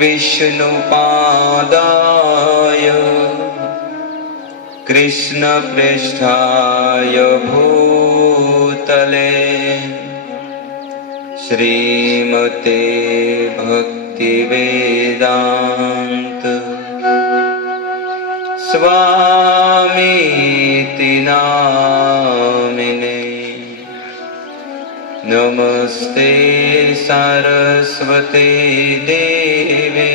विष्णुपादाय कृष्णप्रेष्ठाय भूतले श्रीमते भक्तिवेदान्त स्वामीति नामिने। नमस्ते सरस्वती देवे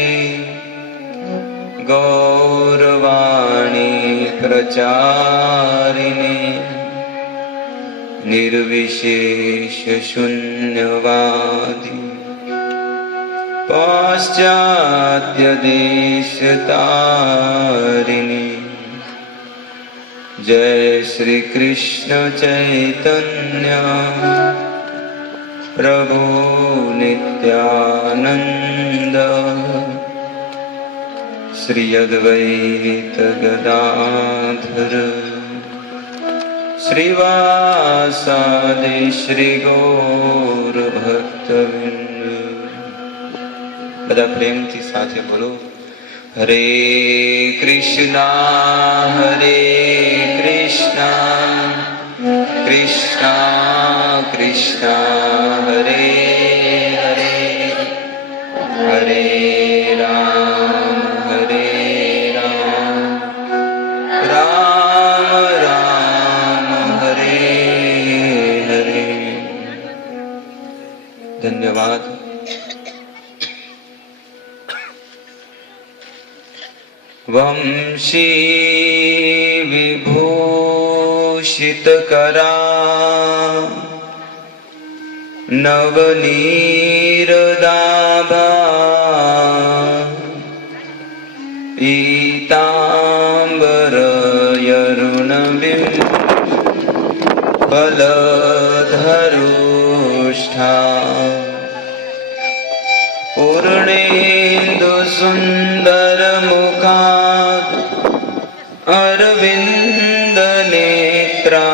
गौरवाणी प्रचारिणे निर्विशेष शून्यवादी पाश्चात्य देशतारिणे। जय श्री कृष्ण चैतन्य प्रभु नित्यानंद श्री अद्वैत गदाधर श्रीवासादि श्री गौर भक्तवृंद। बधा प्रेम थी साथे बोलो हरे कृष्णा कृष्णा कृष्णा हरे हरे हरे राम राम राम हरे हरे। धन्यवाद। वंशी विभूषित करा नवनीरदाभा पीतांबर फलधरुष्ठा पूर्णेन्दु सुंदर मुखा अरविंद नेत्रा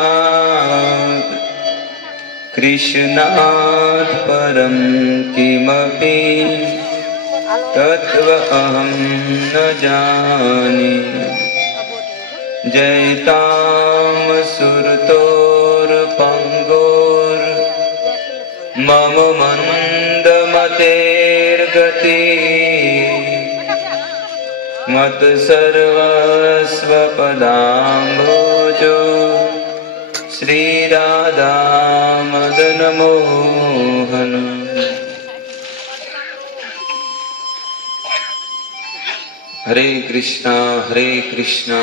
कृष्णात् परं किमपि तत्व अहं न जाने। जयताम सुरतोर्पङ्गोर् मम मन्दमतेर्गति मत सर्वस्वपदाम्भोजो श्रीराधा मदन मोहन। हरे कृष्णा कृष्णा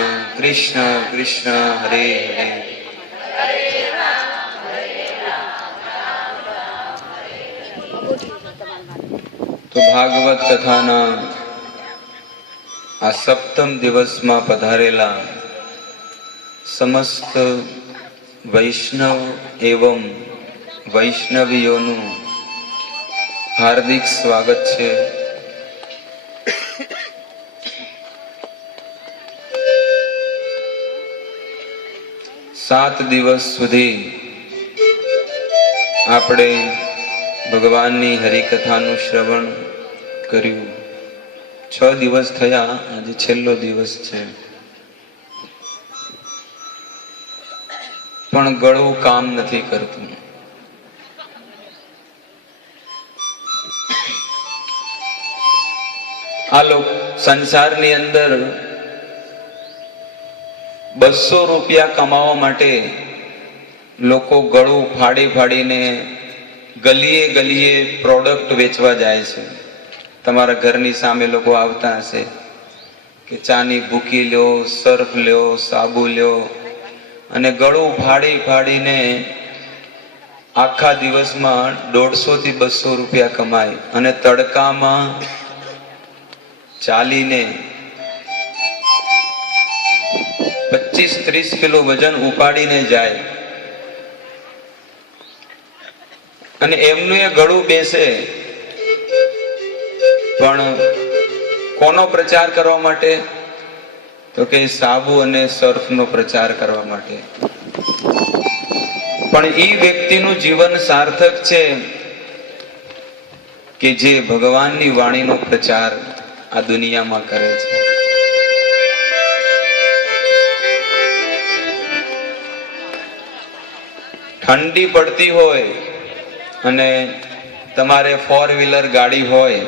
कृष्णा हरे हरे। तो भागवत कथाना आ सप्तम दिवस में पधारेला समस्त वैष्णव एवं वैष्णवीओनु हार्दिक स्वागत छे। सात दिवस सुधी आपणे भगवाननी हरिकथानु श्रवण कर्યું। 6 દિવસ થયા, આજે છેલ્લો દિવસ છે, પણ ગળું કામ નથી કરતું। આ લોક સંસારની અંદર 200 રૂપિયા કમાવા માટે લોકો ગળું ફાડી ફાડીને ગલીએ ગલીએ પ્રોડક્ટ વેચવા જાય છે। તમારા ઘરની સામે લોકો આવતા હશે કે ચાની ભૂકી લ્યો, સર્ફ લ્યો, સાબુ લ્યો, અને ગળું ફાડી ફાડીને આખા દિવસમાં 150 થી 200 રૂપિયા કમાય અને તડકામાં ચાલીને 25-30 કિલો વજન ઉપાડીને જાય અને એમનું એ ગળું બેસે। પણ કોનો પ્રચાર કરવા માટે? તો કે સાબુ અને સર્ફનો પ્રચાર કરવા માટે। પણ એ વ્યક્તિનું જીવન સાર્થક છે કે જે ભગવાનની વાણીનો પ્રચાર આ દુનિયામાં કરે છે. ઠંડી પડતી હોય અને તમારે 4-વ્હીલર ગાડી હોય,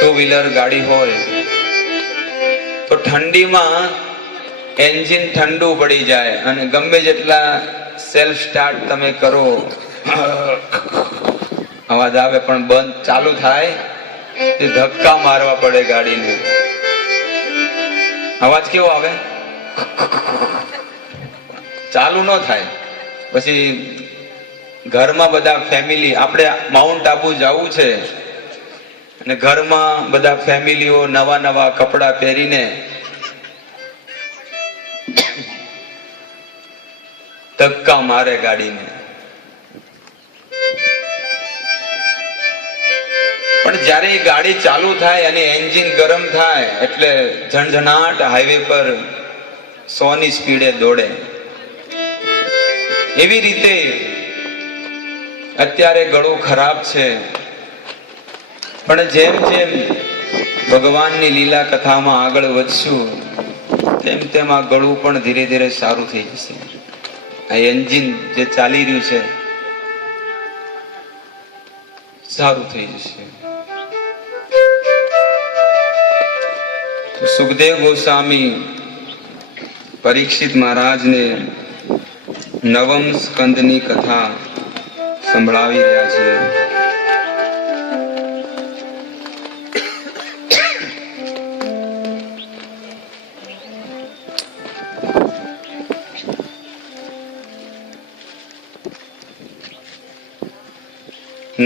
2-વ્હીલર ગાડી હોય, તો ઠંડીમાં એન્જિન ઠંડુ પડી જાય અને ગમે જેટલા સેલ્ફ સ્ટાર્ટ તમે કરો, અવાજ આવે પણ બંધ ચાલુ થાય તે ધક્કા મારવા પડે ગાડીને. અવાજ કેવો આવે? ચાલુ ન થાય. પછી ઘરમાં બધા ફેમિલી, આપણે માઉન્ટ આબુ જવું છે અને ઘરમાં બધા ફેમિલીઓ નવા નવા કપડા પહેરીને ધક્કા મારે ગાડીને. પણ જ્યારે એ ગાડી ચાલુ થાય અને એન્જિન ગરમ થાય એટલે ઝણઝણાટ હાઈવે પર 100ની સ્પીડે દોડે. એવી રીતે અત્યારે ગળું ખરાબ છે, પણ જેમ જેમ ભગવાનની લીલા કથામાં આગળ વધશું તેમ તેમ આ ગળું પણ ધીરે ધીરે સારું થઈ જશે. આ એન્જિન જે ચાલી રહ્યું છે સારું થઈ જશે. સુખદેવ ગોસ્વામી પરીક્ષિત મહારાજને નવમ સ્કંદની કથા સંભળાવી રહ્યા છે.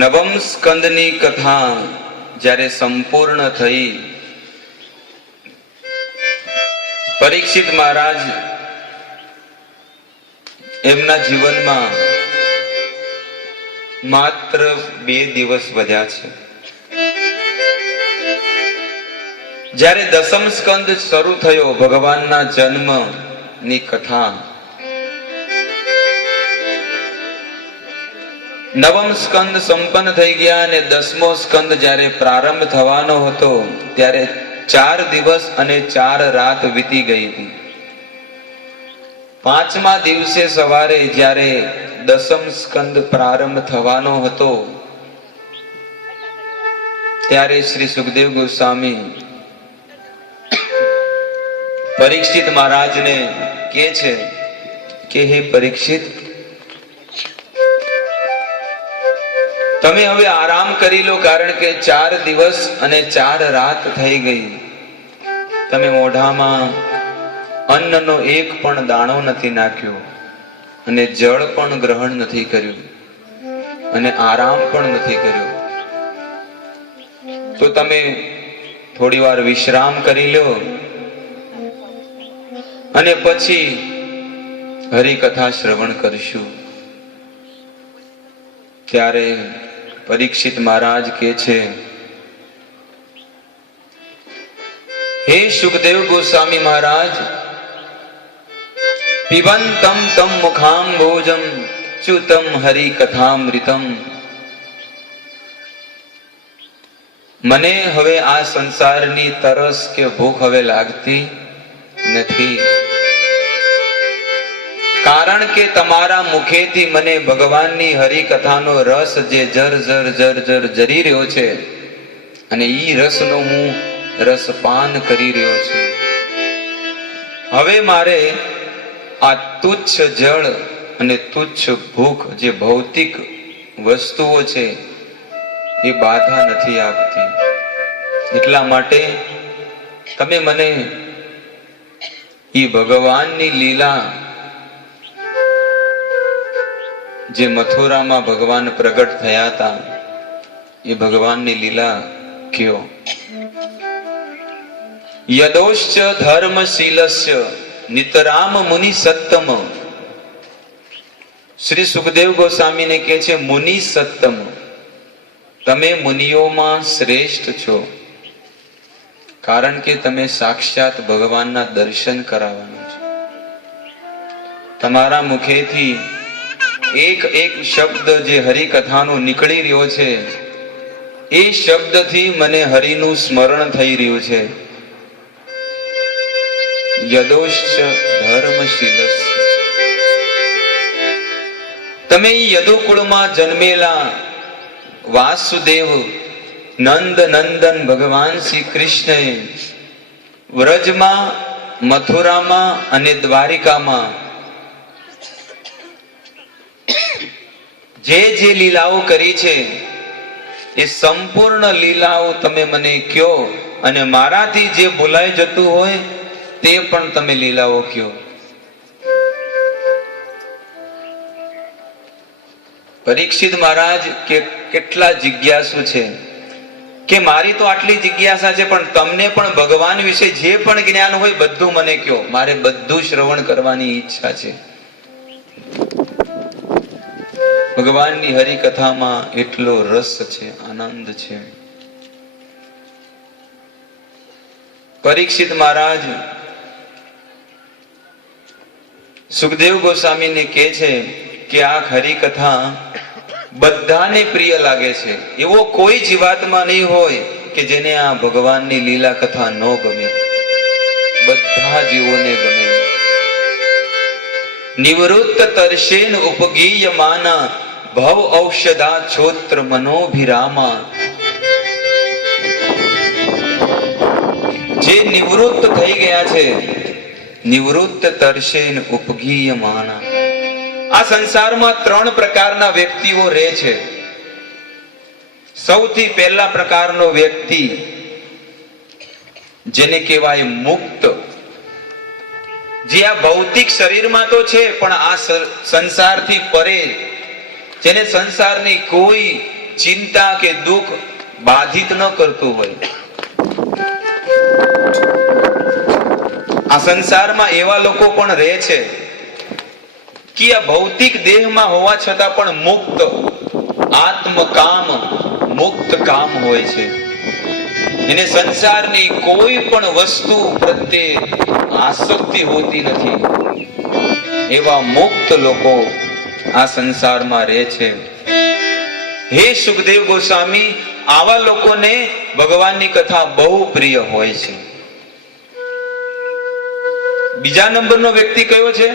નવમ સ્કંદની કથા જ્યારે સંપૂર્ણ થઈ, પરીક્ષિત મહારાજ એમના જીવનમાં માત્ર 2 દિવસ વધ્યા છે. જ્યારે દસમ સ્કંદ શરૂ થયો, ભગવાનના જન્મની કથા, નવમ સ્કંદ સંપન્ન થઈ ગયા અને 10મો સ્કંદ જ્યારે પ્રારંભ થવાનો હતો ત્યારે 4 દિવસ અને 4 રાત વીતી ગઈ હતી. 5મા દિવસે સવારે જ્યારે દસમ સ્કંદ પ્રારંભ થવાનો હતો ત્યારે શ્રી સુખદેવ ગોસ્વામી પરીક્ષિત મહારાજને કહે છે કે હે પરીક્ષિત, તમે હવે આરામ કરી લો, કારણ કે 4 દિવસ અને 4 રાત થઈ ગઈ. તમે મોઢામાં અન્નનો એક પણ દાણો નથી નાખ્યો અને જળ પણ ગ્રહણ નથી કર્યું અને આરામ પણ નથી કર્યો. તો તમે થોડી વાર વિશ્રામ કરી લો અને પછી હરિકથા શ્રવણ કરશું. ત્યારે પરીક્ષિત મહારાજ કહે છે, હે સુખદેવ ગોસ્વામી મહારાજ, પિબંતમ તમ મુખામ ભોજમ ચ્યુતમ હરિ કથામૃતમ. મને હવે આ સંસારની તરસ કે ભૂખ હવે લાગતી નથી, કારણ કે તમારા મુખેથી મને ભગવાનની હરિકથાનો રસ જે જર જર જર જર જરી રહ્યો છે અને ઈ રસનો હું રસપાન કરી રહ્યો છું. હવે મારે આ તુચ્છ જળ અને તુચ્છ ભૂખ જે ભૌતિક વસ્તુઓ છે એ બાધા નથી આપતી. એટલા માટે તમે મને ઈ ભગવાનની લીલા, જે મથુરામાં ભગવાન પ્રગટ થયા હતા, એ ભગવાનની લીલા કયો. યદોશ્ચ ધર્મશીલસ્ય નિતરામ મુનિ સત્તમ. શ્રી સુખદેવ ગોસ્વામીને કહે છે, મુનિ સત્તમ, તમે મુનિઓમાં શ્રેષ્ઠ છો, કારણ કે તમે સાક્ષાત ભગવાનના દર્શન કરાવવાનું છે. તમારા મુખેથી એક એક શબ્દ જે હરિકથાનો નીકળી રહ્યો છે એ શબ્દથી મને હરિનું સ્મરણ થઈ રહ્યું છે. યદોશ્ચ ધર્મશીલસ્ય. તમે યદુકુળમાં જન્મેલા વાસુદેવ નંદ નંદન ભગવાન શ્રી કૃષ્ણએ વ્રજમાં, મથુરામાં અને દ્વારિકામાં જે જે લીલાઓ કરી છે એ સંપૂર્ણ લીલાઓ તમે મને કયો, અને મારાથી જે ભૂલાઈ જતું હોય તે પણ તમે લીલાઓ કયો. પરીક્ષિત મહારાજ કેટલા જિજ્ઞાસુ છે કે મારી તો આટલી જિજ્ઞાસા છે, પણ તમને પણ ભગવાન વિશે જે પણ જ્ઞાન હોય બધું મને કયો, મારે બધું શ્રવણ કરવાની ઈચ્છા છે. ભગવાનની હરિકથામાં એટલો રસ છે, આનંદ છે. પરીક્ષિત મહારાજ સુખદેવ ગોસ્વામીને કહે છે કે આ હરિકથા બધાને પ્રિય લાગે છે. એવો કોઈ જીવાત્મા નહીં હોય કે જેને આ ભગવાનની લીલા કથા ન ગમે. બધા જીવોને ગમે. નિવૃત્ત તર્ષેન ઉપગીયમાના ભવ ઔષધા છોત્ર મનોભિરામા. જે નિવૃત્ત થઈ ગયા છે, નિવૃત્ત તર્ષેન ઉપગીયમાના. આ સંસારમાં 3 પ્રકારના વ્યક્તિઓ રહે છે. સૌથી પહેલા પ્રકારનો વ્યક્તિ જેને કહેવાય મુક્ત, જે આ ભૌતિક શરીરમાં તો છે પણ આ સંસારથી પરે, જેને સંસારની કોઈ ચિંતા કે દુઃખ બાધિત ન કરતું હોય. આ સંસારમાં એવા લોકો પણ રહે છે કે આ ભૌતિક દેહમાં હોવા છતાં પણ મુક્ત, આત્મકામ, મુક્ત કામ હોય છે. એને સંસારની કોઈ પણ વસ્તુ પ્રત્યે આસક્તિ હોતી નથી. એવા મુક્ત લોકો આ સંસારમાં રહે છે. હે સુખદેવ ગોસ્વામી, આવા લોકોને ભગવાનની કથા બહુ પ્રિય હોય છે. બીજા નંબરનો વ્યક્તિ કયો છે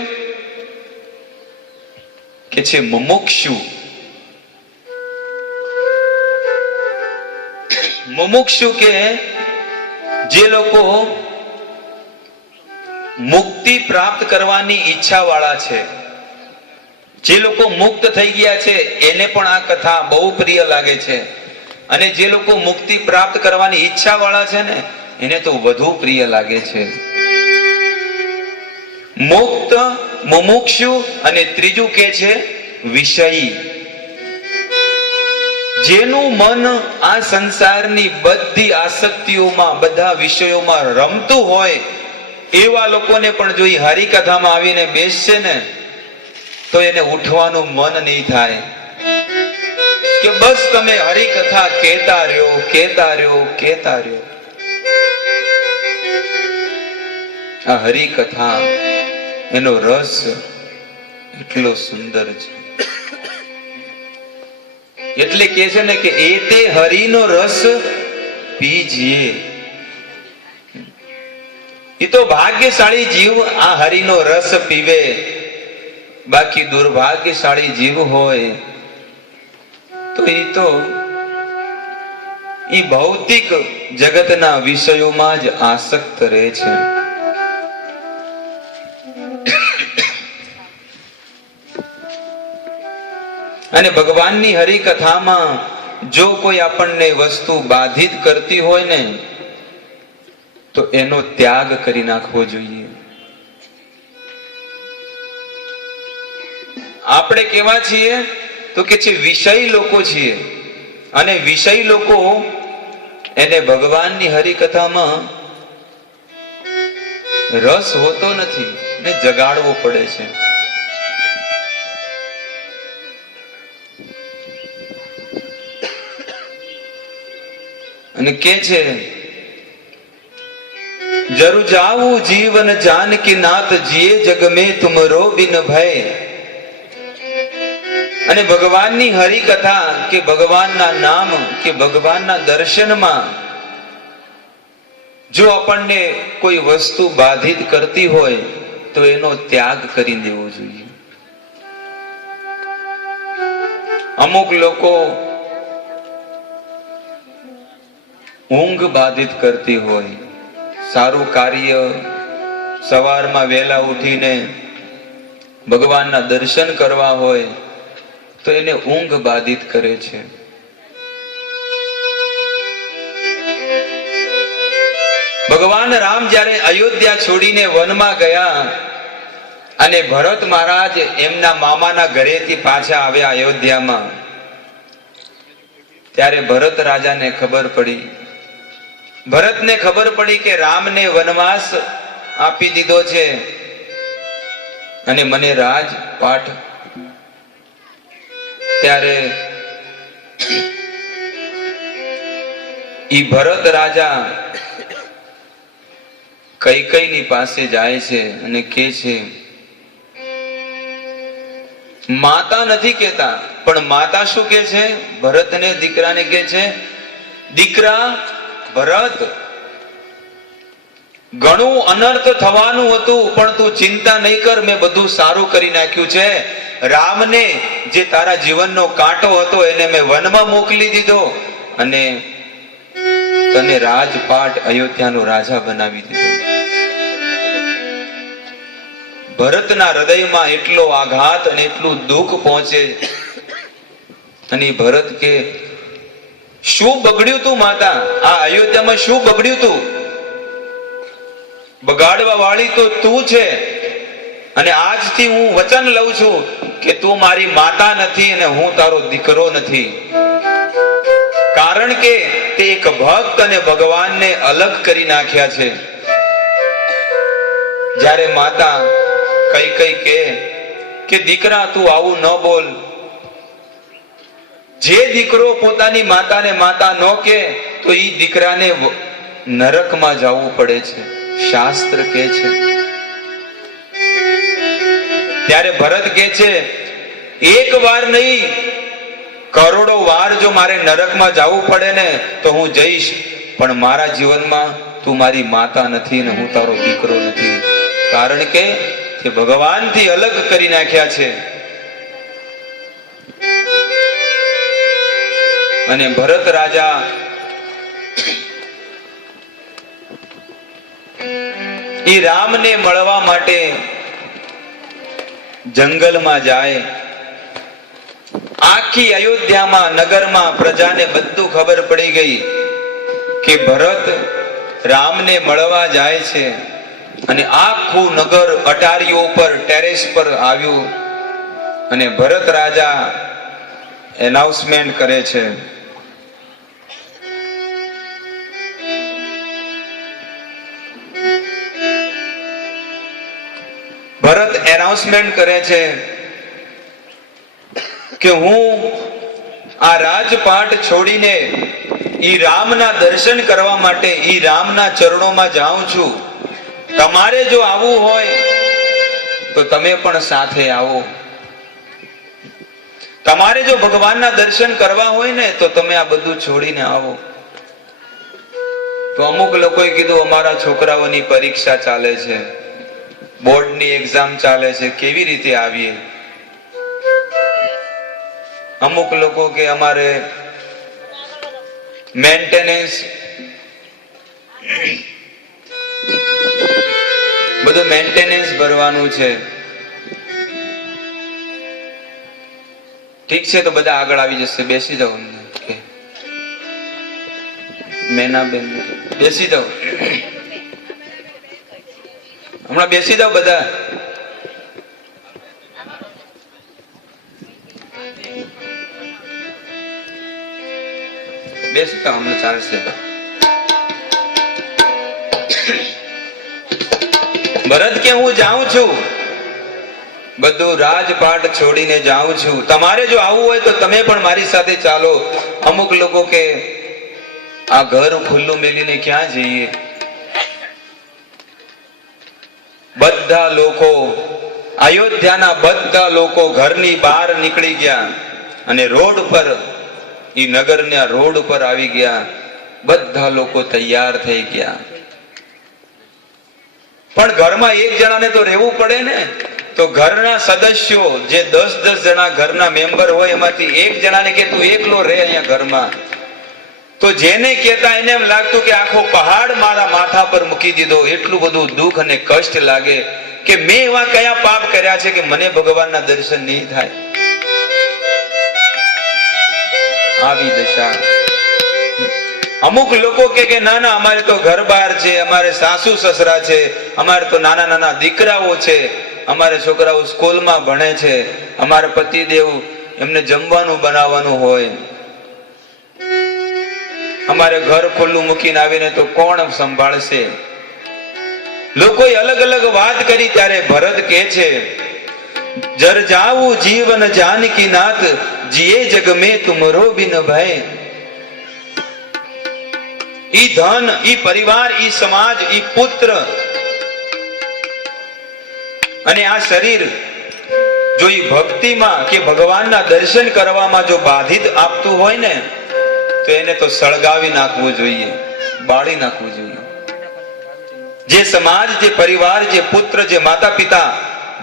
કે છે મુમુક્ષુ. મુમુક્ષુ કે જે લોકો મુક્તિ પ્રાપ્ત કરવાની ઈચ્છા વાળા છે, જે લોકો મુક્ત થઈ ગયા છે એને પણ આ કથા બહુ પ્રિય લાગે છે. અને જે લોકો મુક્તિ પ્રાપ્ત કરવાની ઈચ્છા વાળા છે ને એને તો વધુ પ્રિય લાગે છે. મુક્ત, મુમુક્ષુ અને ત્રીજું કે છે વિષયી. જેનું મન આ સંસારની બધી આસક્તિઓમાં, બધા વિષયોમાં રમતું હોય એવા લોકોને પણ જો હરિકથામાં આવીને બેસશે ને તો એને ઉઠવાનું મન નહીં થાય કે બસ તમે હરિકથા કહેતા રહ્યો, કહેતા રહ્યો, કહેતા રહ્યો. આ હરિકથા, એનો રસ એટલો સુંદર છે. એટલે કે છે ને કે એ તે હરિનો રસ પીજીએ. એ તો ભાગ્યશાળી જીવ આ હરિનો રસ પીવે. બાકી દુર્ભાગ્યશાળી જીવ હોય તો એ ભૌતિક જગતના વિષયોમાં જ આસક્ત રહે છે. અને ભગવાનની હરિકથામાં જો કોઈ આપણને વસ્તુ બાધિત કરતી હોય ને તો એનો ત્યાગ કરી નાખવો જોઈએ. આપણે કેવા છીએ તો કે છે વિષય લોકો છીએ. અને વિષય લોકો એને ભગવાનની હરિકથામાં રસ હોતો નથી ને જગાડવો પડે છે. અને કે છે જરુ જાવું જીવન જાનકી નાથ જીએ જગ में तुमरो बिन भय. અને ભગવાનની હરિકથા કે ભગવાનના નામ કે ભગવાનના દર્શનમાં જો આપણને કોઈ વસ્તુ બાધિત કરતી હોય તો એનો ત્યાગ કરી દેવો જોઈએ. અમુક લોકો ઊંઘ બાધિત કરતી હોય, સારું કાર્ય સવારમાં વહેલા ઉઠીને ભગવાનના દર્શન કરવા હોય તો એને ઊંઘ બાધિત કરે છે. ભગવાન રામ જ્યારે અયોધ્યા છોડીને વનમાં ગયા અને ભરત મહારાજ એમના મામાના ઘરેથી પાછા આવ્યા અયોધ્યામાં, ત્યારે ભરત રાજાને ખબર પડી, ભરતને ખબર પડી કે રામને વનવાસ આપી દીધો છે અને મને રાજપાઠ. ત્યારે ઈ ભરત રાજા કૈકેયીની પાસે જાય છે અને કહે છે, માતા નથી કહેતા, પણ માતા શું કહે છે? ભરતને દીકરાને કહે છે, દીકરા ભરત, ઘણું અનર્થ થવાનું હતું પણ તું ચિંતા નહીં કર, મેં બધું સારું કરી નાખ્યું છે. રામને જે તારા જીવનનો કાંટો હતો એને મેં વનમાં મોકલી દીધો અને તને રાજપાટ અયોધ્યાનો રાજા બનાવી દીધો. ભરતના હૃદયમાં એટલો આઘાત અને એટલું દુઃખ પહોંચે અને ભરત કે, શું બગડ્યું તું માતા? આ અયોધ્યામાં શું બગડ્યું તું? બગાડવા વાળી તો તું છે અને આજથી હું વચન લઉં છું કે તું મારી માતા નથી અને હું તારો દીકરો નથી. કારણ કે તે એક ભક્ત અને ભગવાનને અલગ કરી નાખ્યા છે. જ્યારે માતા કૈકેયી કે દીકરા તું આવું ન બોલ, જે દીકરો પોતાની માતાને માતા ન કહે તો ઈ દીકરાને નરકમાં જવું પડે છે, શાસ્ત્ર કહે છે. ત્યારે ભરત કહે છે, એક વાર નહીં કરોડો વાર જો મારે નરકમાં જવું પડે ને તો હું જઈશ, પણ મારા જીવનમાં તું મારી માતા નથી ને હું તારો દીકરો નથી. કારણ કે તે ભગવાનથી અલગ કરી નાખ્યા છે. અને ભરત રાજા ઈ રામને મળવા માટે જંગલમાં જાય. આખી અયોધ્યામાં નગરમાં પ્રજાને બધું ખબર પડી ગઈ કે ભરત રામને મળવા જાય છે અને આખું નગર અટારીઓ પર ટેરેસ પર આવ્યું અને ભરત રાજા એનાઉન્સમેન્ટ કરે છે, ભરત એનાઉન્સમેન્ટ કરે છે કે હું આ રાજપાટ છોડીને ઈ રામના દર્શન કરવા માટે ઈ રામના ચરણોમાં જાઉં છું. તમારે જો આવવું હોય તો તમે પણ સાથે આવો. તમારે જો ભગવાનના દર્શન કરવા હોય ને તો તમે આ બધું છોડીને આવો. તો અમુક લોકોએ કીધું, અમારા છોકરાઓની પરીક્ષા ચાલે છે, બોર્ડની એક્ઝામ ચાલે છે, કેવી રીતે આવીએ? અમુક લોકો કે અમારે મેન્ટેનન્સ, બધું મેન્ટેનન્સ ભરવાનું છે. ઠીક છે, તો બધા આગળ આવી જશે. બેસી જાઓ. મેનાબેન બેસી જાઓ, હમણાં બેસી જાઓ બધા. બેસતા હમણાં ચાલશે. ભરત કે હું જાઉં છું, બધું રાજપાટ છોડીને જાઉં છું. તમારે જો આવવું હોય તો તમે પણ મારી સાથે ચાલો. અમુક લોકો કે આ ઘર ખુલ્લું મેલીને ક્યાં જઈએ? બધા લોકો અયોધ્યાના બધા લોકો ઘરની બહાર નીકળી ગયા અને રોડ પર, ઈ નગરના રોડ પર આવી ગયા. બધા લોકો તૈયાર થઈ ગયા. પણ ઘરમાં એક જણાને તો રહેવું પડે ને. તો ઘરના સદસ્યો જે 10-10 જણા ઘરના મેમ્બર હોય એમાંથી એક જણાને કે તું એકલો રહે અહીંયા ઘરમાં. તો જેને કહેતા એને એમ લાગતું કે આખો પહાડ મારા માથા પર મૂકી દીધો. એટલું બધું દુઃખ અને કષ્ટ લાગે કે મેં એવા કયા પાપ કર્યા છે કે મને ભગવાનના દર્શન નહીં થાય. આવી દશા. અમુક લોકો કે ના ના અમારે તો ઘર બહાર છે, અમારે સાસુ સસરા છે, અમારે તો નાના નાના દીકરાઓ છે, અમારે છોકરાઓ સ્કૂલમાં ભણે છે, અમારા પતિદેવ એમને જમવાનું બનાવવાનું હોય, અમારે ઘર ખુલ્લું મૂકીને આવીને તો કોણ સંભાળશે. લોકોએ અલગ અલગ વાત કરી. ત્યારે ભરત કહે છે, જર જાવું જીવન જાનકી નાથ, જીએ જગ મેં તુમરો બિન ભય. ઈ ધન, ઈ પરિવાર, ઈ સમાજ, ઈ પુત્ર અને આ શરીર જો ઈ ભક્તિમાં કે ભગવાનના દર્શન કરવામાં જો બાધિત આપતું હોય ને તો એને તો સળગાવી નાખવું જોઈએ, બાળી નાખવું જોઈએ. જે સમાજ, જે પરિવાર, જે પુત્ર, જે માતા પિતા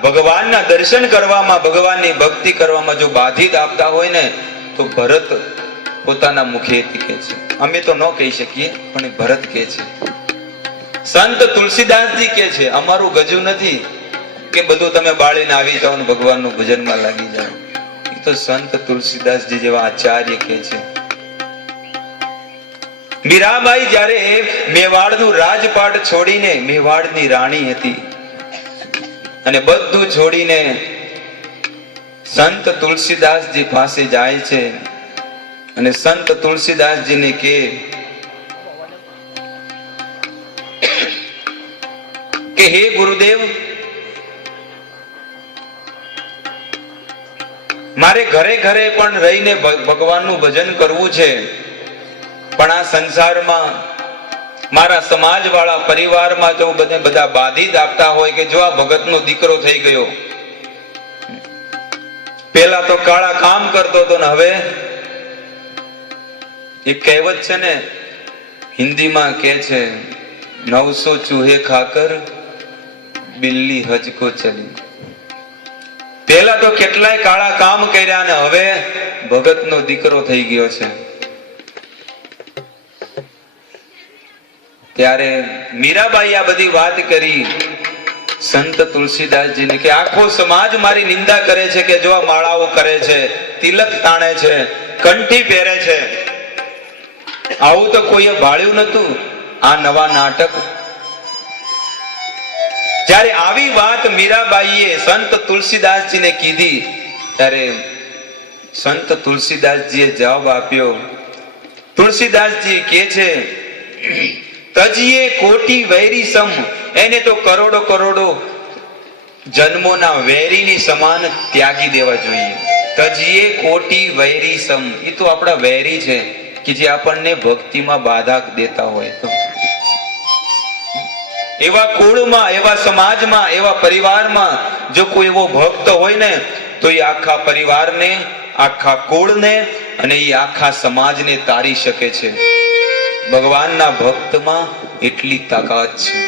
ભગવાનના દર્શન કરવામાં, ભગવાનની ભક્તિ કરવામાં જો બાધિત આપતા હોય ને તો ભરત પોતાના મુખેથી કહે છે. અમે તો ન કહી શકીએ પણ ભરત કહે છે. સંત તુલસીદાસજી કહે છે, અમારું ગજુ નથી કે બધું તમે બાળીને આવી જાઓ ને ભગવાનનું ભજનમાં લાગી જાઓ. એ તો સંત તુલસીદાસજી જેવા આચાર્ય કહે છે. મીરાબાઈ જ્યારે મેવાડનું રાજપાટ છોડીને, મેવાડની રાણી હતી, અને બધું છોડીને સંત તુલસીદાસજી પાસે જાય છે અને સંત તુલસીદાસજીને કહે કે હે ગુરુદેવ, મારે ઘરે ઘરે પણ રહીને ભગવાનનું ભજન કરવું છે, પણ આ સંસારમાં મારા સમાજ વાળા પરિવારમાં જો બધા બાધિત આપતા હોય કે જો આ ભગતનો દીકરો થઈ ગયો, પેલા તો કાળા કામ કરતો હતો ને હવે એક કહેવત છે ને હિન્દીમાં કે છે, 900 ચૂહે ખાકર બિલ્લી હજ કો ચલી. પેલા તો કેટલાય કાળા કામ કર્યા ને હવે ભગતનો દીકરો થઈ ગયો છે. ત્યારે મીરાબાઈ આ બધી વાત કરી સંત તુલસીદાસજીને કે આખો સમાજ મારી નિંદા કરે છે કે જો આ માળાઓ કરે છે, તિલક તાણે છે, કંઠી પહેરે છે, આવું તો કોઈએ ભાળ્યું નતું. આ નવા નાટક. જ્યારે આવી વાત મીરાબાઈએ સંત તુલસીદાસજીને કીધી ત્યારે સંત તુલસીદાસજીએ જવાબ આપ્યો. તુલસીદાસજી કહે છે, તજીએ કોટી વૈરી સમ, એને તો કરોડો કરોડો જન્મોના વૈરીની સમાન ત્યાગી દેવા જોઈએ. તજીએ કોટી વૈરી સમ, એ તો આપણા વૈરી છે કે જે આપણને ભક્તિમાં બાધા દેતા હોય. તો એવા કુળમાં, એવા સમાજમાં, એવા પરિવારમાં જો કોઈ એવો ભક્ત હોય ને તો એ આખા પરિવારને, આખા કુળને અને એ આખા સમાજને તારી શકે છે. ભગવાનના ભક્તમાં એટલી તાકાત છે.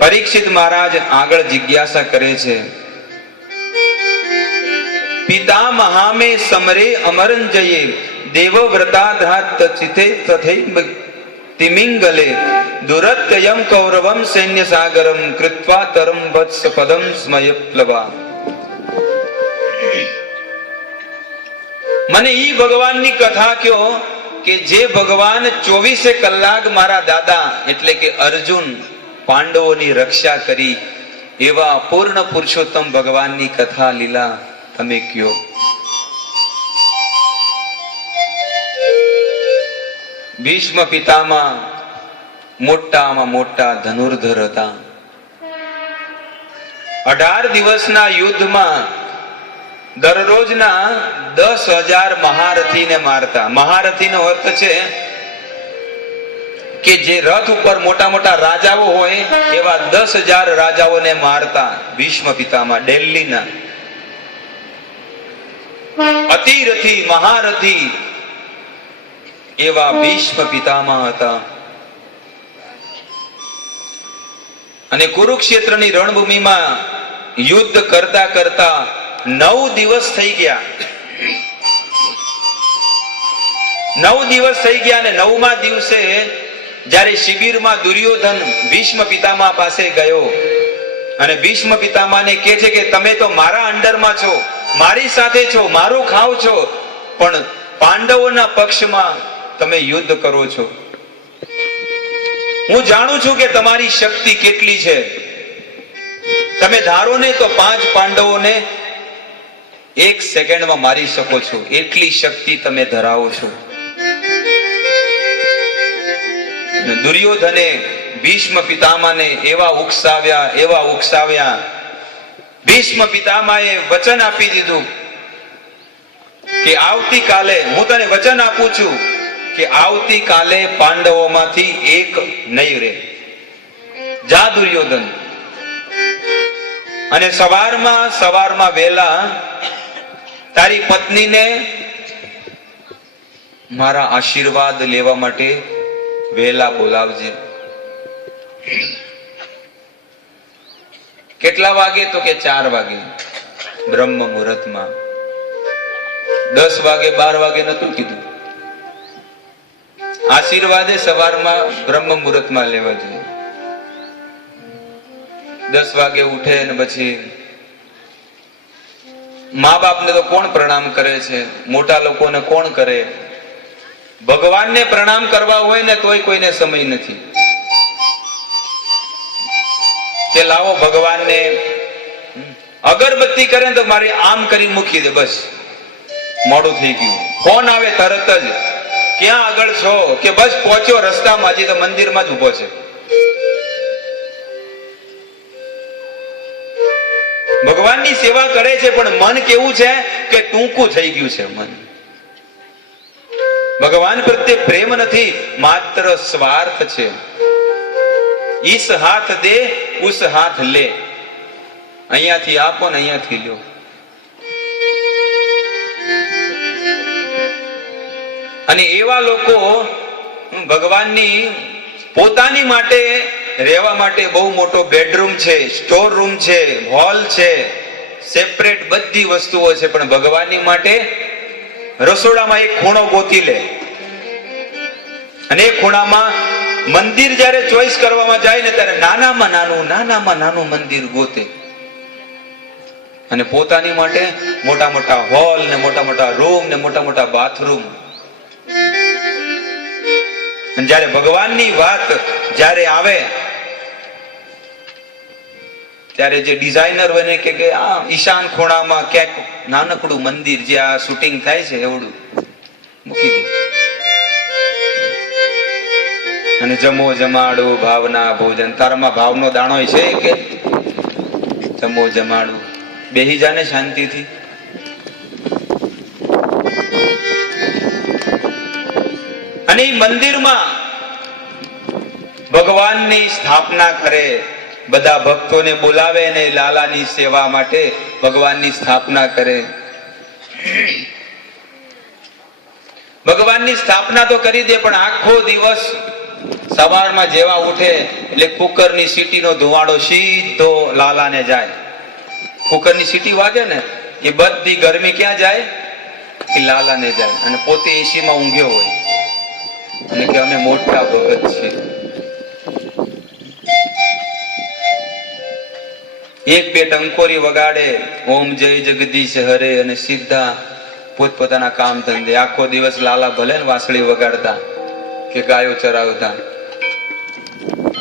પરીક્ષિત મહારાજ આગળ જિજ્ઞાસા કરે છે, પિતા મહામે સમરે અમરંજયે દેવવ્રતાધાત ચિતે તથે તિમિંગલે દુરત્યયમ કૌરવમ સૈન્ય સાગરમ કૃત્વા તરમ વત્સ પદમ સ્મયપ્લવા. મને ઈ ભગવાનની કથા કયો કે જે ભગવાન 24 કલાક મારા દાદા એટલે કે અર્જુન પાંડવોની રક્ષા કરી, એવા પૂર્ણ પુરુષોત્તમ ભગવાનની કથા લીલા તમે કયો. ભીષ્મ પિતામાં મોટામાં મોટા ધનુર્ધર હતા. 18 દિવસના યુદ્ધમાં દરરોજના 10,000 મહારથીને મારતા. મહારથીનો અર્થ છે કે જે રથ ઉપર મોટા મોટા રાજાઓ હોય એવા 10,000 રાજાઓને મારતા ભીષ્મ પિતામહ, દિલ્હીના અતિરથી મહારથી એવા ભીષ્મ પિતામહ હતા. અને કુરુક્ષેત્રની રણભૂમિમાં યુદ્ધ કરતા કરતા 9 દિવસ થઈ ગયા. 9 દિવસ થઈ ગયા અને 9મા દિવસે જ્યારે શિબિરમાં દુર્યોધન ભીષ્મ પિતામહ પાસે ગયો અને ભીષ્મ પિતામહને કહે છે કે તમે તો મારા અંડરમાં છો, મારી સાથે છો, મારું ખાવ છો, પણ પાંડવોના પક્ષમાં તમે યુદ્ધ કરો છો. હું જાણું છું કે તમારી શક્તિ કેટલી છે. તમે ધારો ને તો 5 પાંડવોને 1 સેકન્ડમાં મારી શકો છો, એટલી શક્તિ તમે ધરાવો છો. દુર્યોધને ભીષ્મ પિતામહને એવા ઉકસાવ્યા. ભીષ્મ પિતામહે વચન આપી દીધું કે આવતીકાલે હું તને વચન આપું છું કે આવતીકાલે પાંડવોમાંથી એક નહીં રહે. જા દુર્યોધન. અને સવારમાં વહેલા તારી પત્નીને મારા આશીર્વાદ લેવા માટે વહેલા બોલાવજે. કેટલા વાગે? તો કે 4 વાગે બ્રહ્મ મુહૂર્તમાં. 10 વાગે 12 વાગે નતું કીધું. આશીર્વાદે સવારમાં બ્રહ્મ મુહૂર્તમાં લેવા જોઈએ. 10 વાગે ઉઠે ને પછી મા બાપને તો કોણ પ્રણામ કરે છે? મોટા લોકોને કોણ કરે? ભગવાનને પ્રણામ કરવા હોય ને તોય કોઈને સમય નથી કે લાવો ભગવાનને. અગરબત્તી કરે તો મારે આમ કરી મૂકી દે, બસ મોડું થઈ ગયું. ફોન આવે તરત જ, ક્યાં આગળ છો? કે બસ પહોંચ્યો રસ્તામાં, હજી તો મંદિરમાં જ ઉભો છે. ભગવાનની સેવા કરે છે પણ મન કેવું છે કે ટૂંકું થઈ ગયું છે મન. ભગવાન પ્રત્યે પ્રેમ નથી, માત્ર સ્વાર્થ છે. ઈસ હાથ દે ઉસ હાથ લે. અહીંયાથી આપો ને અહીંયાથી લ્યો. અને એવા લોકો ભગવાનની પોતાની માટે રહેવા માટે બહુ મોટો બેડરૂમ છે, સ્ટોર રૂમ છે, હોલ છે, સેપરેટ બધી વસ્તુઓ છે, પણ ભગવાનની માટે રસોડામાં એક ખૂણો ગોતી લે અને એ ખૂણામાં મંદિર જ્યારે ચોઈસ કરવામાં જાય ને ત્યારે નાનામાં નાનું મંદિર ગોતે. અને પોતાની માટે મોટા મોટા હોલ ને મોટા મોટા રૂમ ને મોટા મોટા બાથરૂમ. અને જ્યારે ભગવાનની વાત જ્યારે આવે ત્યારે જે ડિઝાઇનર બને કે આ ઈશાન ખૂણામાં ક્યાંક નાનકડું મંદિર જ્યાં શૂટિંગ થાય છે એવડું મૂકી દે. અને જમો જમાડો ભાવના ભોજન. તારામાં ભાવનો દાણો છે કે જમો જમાડું? બેહી જાને શાંતિથી. અને એ મંદિરમાં ભગવાનની સ્થાપના કરે, બધા ભક્તોને બોલાવે ને લાલાની સેવા માટે ભગવાનની સ્થાપના કરે. ભગવાનની સ્થાપના તો કરી દે, પણ આખો દિવસ સવારમાં જેવા ઉઠે એટલે કુકરની સીટીનો ધુવાડો સીધો લાલાને જાય. કુકરની સીટી વાગે ને એ બધી ગરમી ક્યાં જાય? એ લાલાને જાય. અને પોતે એસીમાં ઊંઘ્યો હોય અને કે અમે મોટા ભગત છીએ. એક બે ટંકોરી વગાડે, ઓમ જય જગદીશ હરે, અને સીધા પોતપોતાના કામ ધંધે. આખો દિવસ લાલા ભલે ને વાંસળી વગાડતા કે ગાયો ચરાવતા.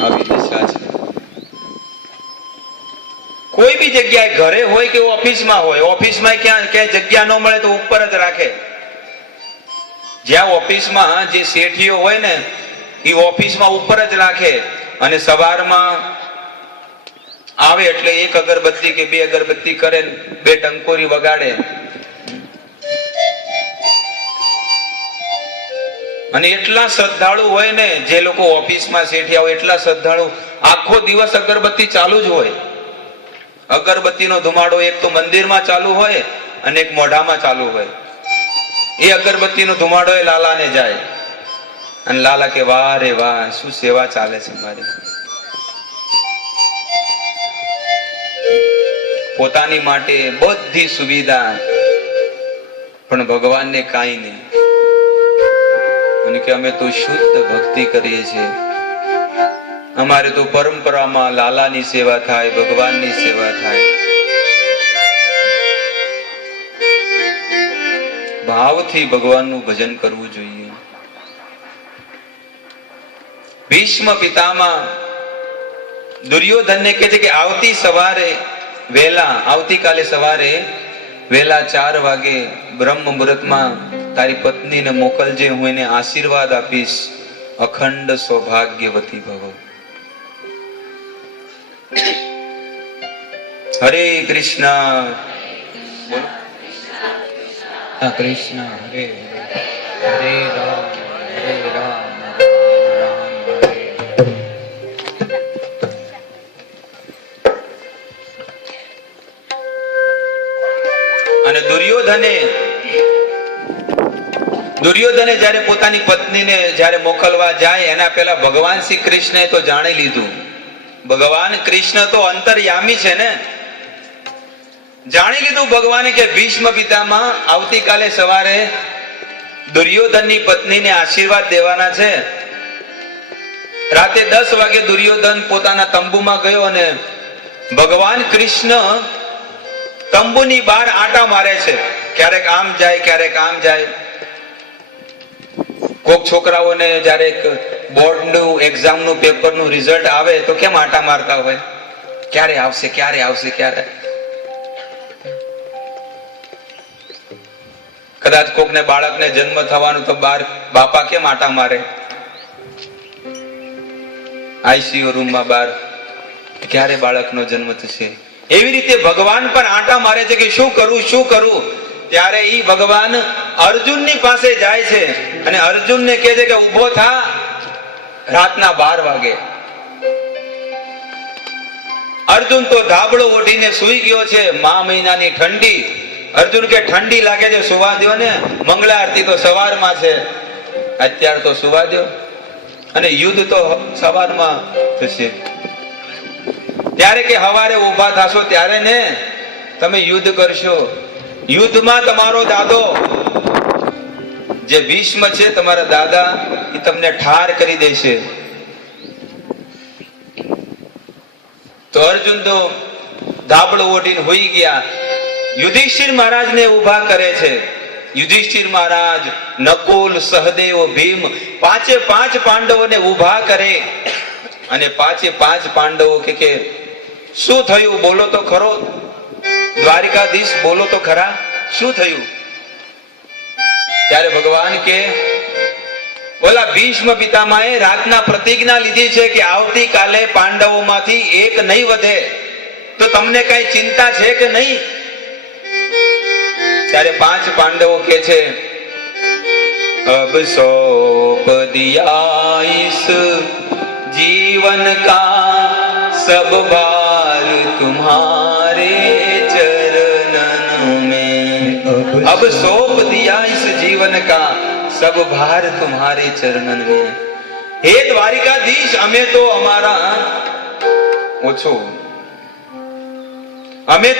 આવી દશા છે. કોઈ બી જગ્યાએ, ઘરે હોય કે ઓફિસમાં હોય, ઓફિસમાં ક્યાંય જગ્યા ન મળે તો ઉપર જ રાખે. જ્યાં ઓફિસમાં જે શેઠીઓ હોય ને એ ઓફિસમાં ઉપર જ રાખે. અને સવારમાં આવે એટલે 1 અગરબત્તી કે 2 અગરબત્તી કરે, 2 ટંકોરી વગાડે. અને એટલા શ્રદ્ધાળુ હોય ને, જે લોકો ઓફિસમાં શેઠિયા હોય એટલા શ્રદ્ધાળુ, આખો દિવસ અગરબત્તી ચાલુ જ હોય. અગરબત્તીનો ધુમાડો એક તો મંદિરમાં ચાલુ હોય અને એક મોઢામાં ચાલુ હોય. એ અગરબત્તીનો ધુમાડો એ લાલાને જાય અને લાલા કે વાહ રે વાહ, શું સેવા ચાલે છે મારી. પોતાની માટે બધી સુવિધા, પણ ભગવાનને કાંઈ નહીં. અને કે અમે તો શુદ્ધ ભક્તિ કરીએ છીએ, અમારે તો પરંપરામાં લાલાની સેવા થાય, ભગવાનની સેવા થાય. ભાવથી ભગવાનનું ભજન કરવું જોઈએ. ભીષ્મ પિતામહ દુર્યોધનને કહે છે કે આવતીકાલે સવારે વહેલા 4 વાગે બ્રહ્મ મુહૂર્તમાં તારી પત્નીને મોકલજે, હું એને આશીર્વાદ આપીશ, અખંડ સૌભાગ્યવતી ભવ. હરે કૃષ્ણ કૃષ્ણ હરે હરે રામ હરે રામ રામ હરે. અને દુર્યોધને જ્યારે પોતાની પત્નીને જ્યારે મોકલવા જાય એના પહેલા ભગવાન શ્રી કૃષ્ણએ તો જાણી લીધું. ભગવાન કૃષ્ણ તો અંતર્યામી છે ને, જાણી લીધું ભગવાને કે ભીષ્મ પિતામહ આવતીકાલે સવારે દુર્યોધનની પત્નીને આશીર્વાદ દેવાના છે. રાતે 10 વાગે દુર્યોધન પોતાના તંબુમાં ગયો અને ભગવાન કૃષ્ણ તંબુની બહાર આંટા મારે છે. ક્યારેક આમ જાય, ક્યારેક આમ જાય. કોક છોકરાઓને જ્યારે બોર્ડનું એક્ઝામનું પેપરનું રિઝલ્ટ આવે તો કેમ આંટા મારતા હોય? ક્યારે આવશે, ક્યારે આવશે, ક્યારે. કદાચ કોકને બાળકને જન્મ થવાનું તો બાપા કેમ આંટા મારે આઈસીયુ રૂમમાં બહાર, ક્યારે બાળકનો જન્મ થશે. એવી રીતે ભગવાન પણ આંટા મારે છે કે શું કરું, શું કરું. ત્યારે ઈ ભગવાન અર્જુનની પાસે જાય છે અને અર્જુનને કહે છે કે ઊભો થા, રાતના 12 વાગે. અર્જુન તો ધાબળો ઓઢીને સૂઈ ગયો છે. મહિનાની ઠંડી. અર્જુન કે ઠંડી લાગે છે, સુવા દો ને, મંગળા આરતી તો સવારમાં છે, અત્યારે તો સુવા દો, અને યુદ્ધ તો સવારમાં થશે. ત્યારે કે હવારે ઊભા થશો ત્યારે ને તમે યુદ્ધ કરશો. યુદ્ધમાં તમારો દાદો જે ભીષ્મ છે, તમારા દાદા, એ તમને ઠાર કરી દેશે. તો અર્જુન તો ધાબળો ઓઢીને હોઈ ગયા. યુધિષ્ઠિર મહારાજને ઊભા કરે છે. યુધિષ્ઠિર મહારાજ, નકુલ, સહદેવ, ભીમ, 5 પાંડવોને ઊભા કરે અને 5 પાંડવો કે શું થયું, બોલો તો ખરો. દ્વારિકાધીશ, બોલો તો ખરા, શું થયું? ત્યારે ભગવાન કે ઓલા ભીષ્મ પિતામહે રાતના પ્રતિજ્ઞા લીધી છે કે આવતીકાલે પાંડવોમાંથી એક નહીં વધે, તો તમને કઈ ચિંતા છે કે નહીં? ત્યારે 5 પાંડવો કે છે અબ સૌપ દિયા ઇસ जीवन का सब भार तुम्हारे चरणन में, अब सौंप दिया इस जीवन का सब भार तुम्हारे चरणन में. हे द्वारिकाधीश, અમે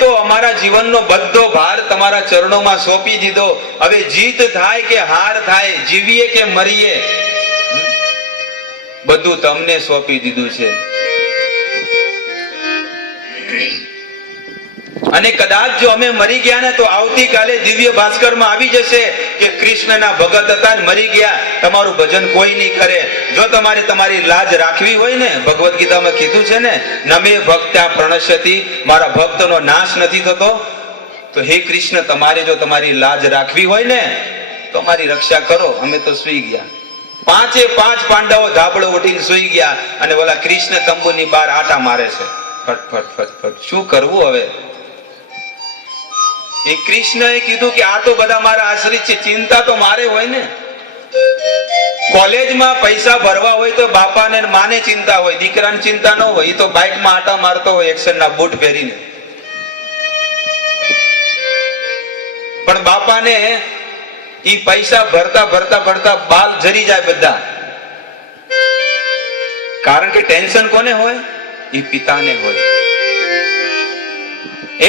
તો અમારા જીવનનો બધો ભાર તમારા ચરણોમાં સોંપી દીધો. હવે જીત થાય કે હાર થાય, જીવીએ કે મરીએ, બધું તમને સોંપી દીધું છે. અને કદાચ જો અમે મરી ગયા ને તો આવતીકાલે દિવ્ય ભાસ્કરમાં આવી જશે કે કૃષ્ણના ભગત હતા ને મરી ગયા, તમારું ભજન કોઈ નહીં કરે. જો તમારે તમારી લાજ રાખવી હોય ને, ભગવદ ગીતામાં કીધું છે ને, નમે ભક્ત્યા પ્રણશ્યતિ, મારા ભક્તનો નાશ નથી થતો. તો હે કૃષ્ણ, તમારે જો તમારી લાજ રાખવી હોય ને તો મારી રક્ષા કરો. અમે તો સુઈ ગયા. 5 પાંડવો ધાબળો ઉઠીને સુઈ ગયા અને ઓલા કૃષ્ણ તંબુની બહાર આટા મારે છે. ફટ ફટ ફટ ફટ. શું કરવું હવે? એ કૃષ્ણએ કીધું કે આ તો બધા મારા આશ્રિત છે, ચિંતા તો મારે હોય ને. કોલેજમાં પૈસા ભરવા હોય તો બાપાને ને માને ચિંતા હોય, દીકરાને ચિંતા ન હોય. એ તો બાઇકમાં આટા મારતો હોય એક્શનના બૂટ પહેરીને. પણ બાપાને ઈ પૈસા ભરતા ભરતા ભરતા બાલ જરી જાય બધા. કારણ કે ટેન્શન કોને હોય? ઈ પિતાને હોય.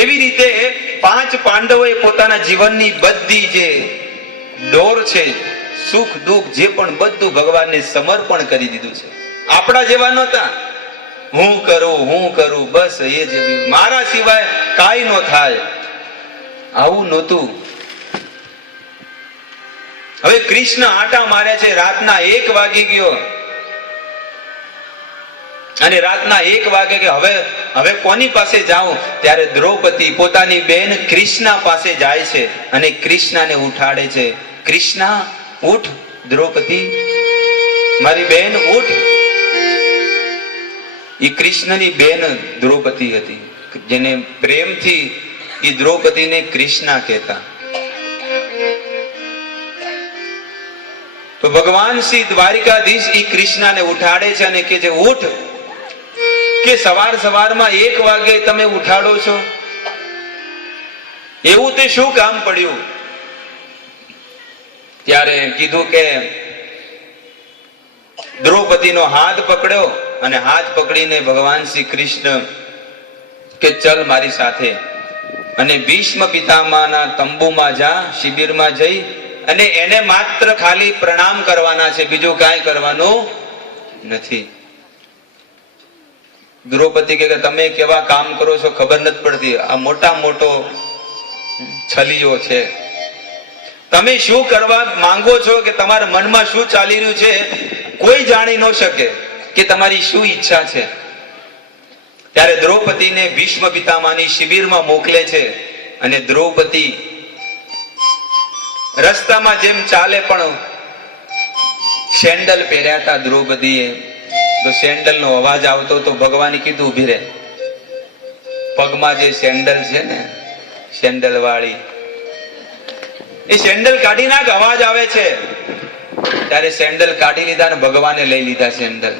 એવી રીતે 5 પાંડવોએ પોતાના જીવનની બધી જે ડોર છે, સુખ દુઃખ જે પણ બધું ભગવાનને સમર્પણ કરી દીધું છે. આપણા જેવા નહોતા, હું કરું બસ એ જ, મારા સિવાય કાંઈ ન થાય, આવું નહોતું. હવે કૃષ્ણ આટા મારે છે, રાતના 1 વાગી ગયો અને રાતના 1 વાગે કે હવે કોની પાસે જાઉં? ત્યારે દ્રૌપદી પોતાની બેન કૃષ્ણા પાસે જાય છે અને કૃષ્ણાને ઉઠાડે છે. કૃષ્ણા ઉઠ, દ્રૌપદી મારી બેન ઉઠ. ઈ કૃષ્ણની બેન દ્રૌપદી હતી, જેને પ્રેમથી ઈ દ્રૌપદીને કૃષ્ણા કહેતા. તો ભગવાન શ્રી દ્વારિકાધીશ ઈ કૃષ્ણાને ઉઠાડે છે અને કે છે ઉઠ. કે સવારમાં 1 વાગે તમે ઉઠાડો છો, એવું તે શું કામ પડ્યું? ત્યારે કીધું કે દ્રૌપદીનો હાથ પકડ્યો અને હાથ પકડીને ભગવાન શ્રી કૃષ્ણ કે ચલ મારી સાથે, અને ભીષ્મ પિતામહના તંબુમાં જા, શિબિરમાં જઈ અને એને માત્ર ખાલી પ્રણામ કરવાના છે, બીજું કાંઈ કરવાનું નથી. દ્રૌપદી કે તમે કેવા કામ કરો છો ખબર નથી પડતી, આ મોટો છલીઓ છે. તમે શું કરવા માંગો છો કે તમારા મનમાં શું ચાલી રહ્યું છે કોઈ જાણી ન શકે કે તમારી શું ઈચ્છા છે. ત્યારે દ્રૌપદીને ભીષ્મ પિતામહની શિબિરમાં મોકલે છે અને દ્રૌપદી રસ્તામાં જેમ ચાલે પણ સેન્ડલ પહેર્યા હતા દ્રૌપદીએ, તો સેન્ડલ નો અવાજ આવતો તો ભગવાને કીધું ઉભી રહે. પગમાં જે સેન્ડલ છે ને, સેન્ડલ વાળી, એ સેન્ડલ કાઢી નાખ, અવાજ આવે છે. ત્યારે સેન્ડલ કાઢી લીધા અને ભગવાને લઈ લીધા સેન્ડલ.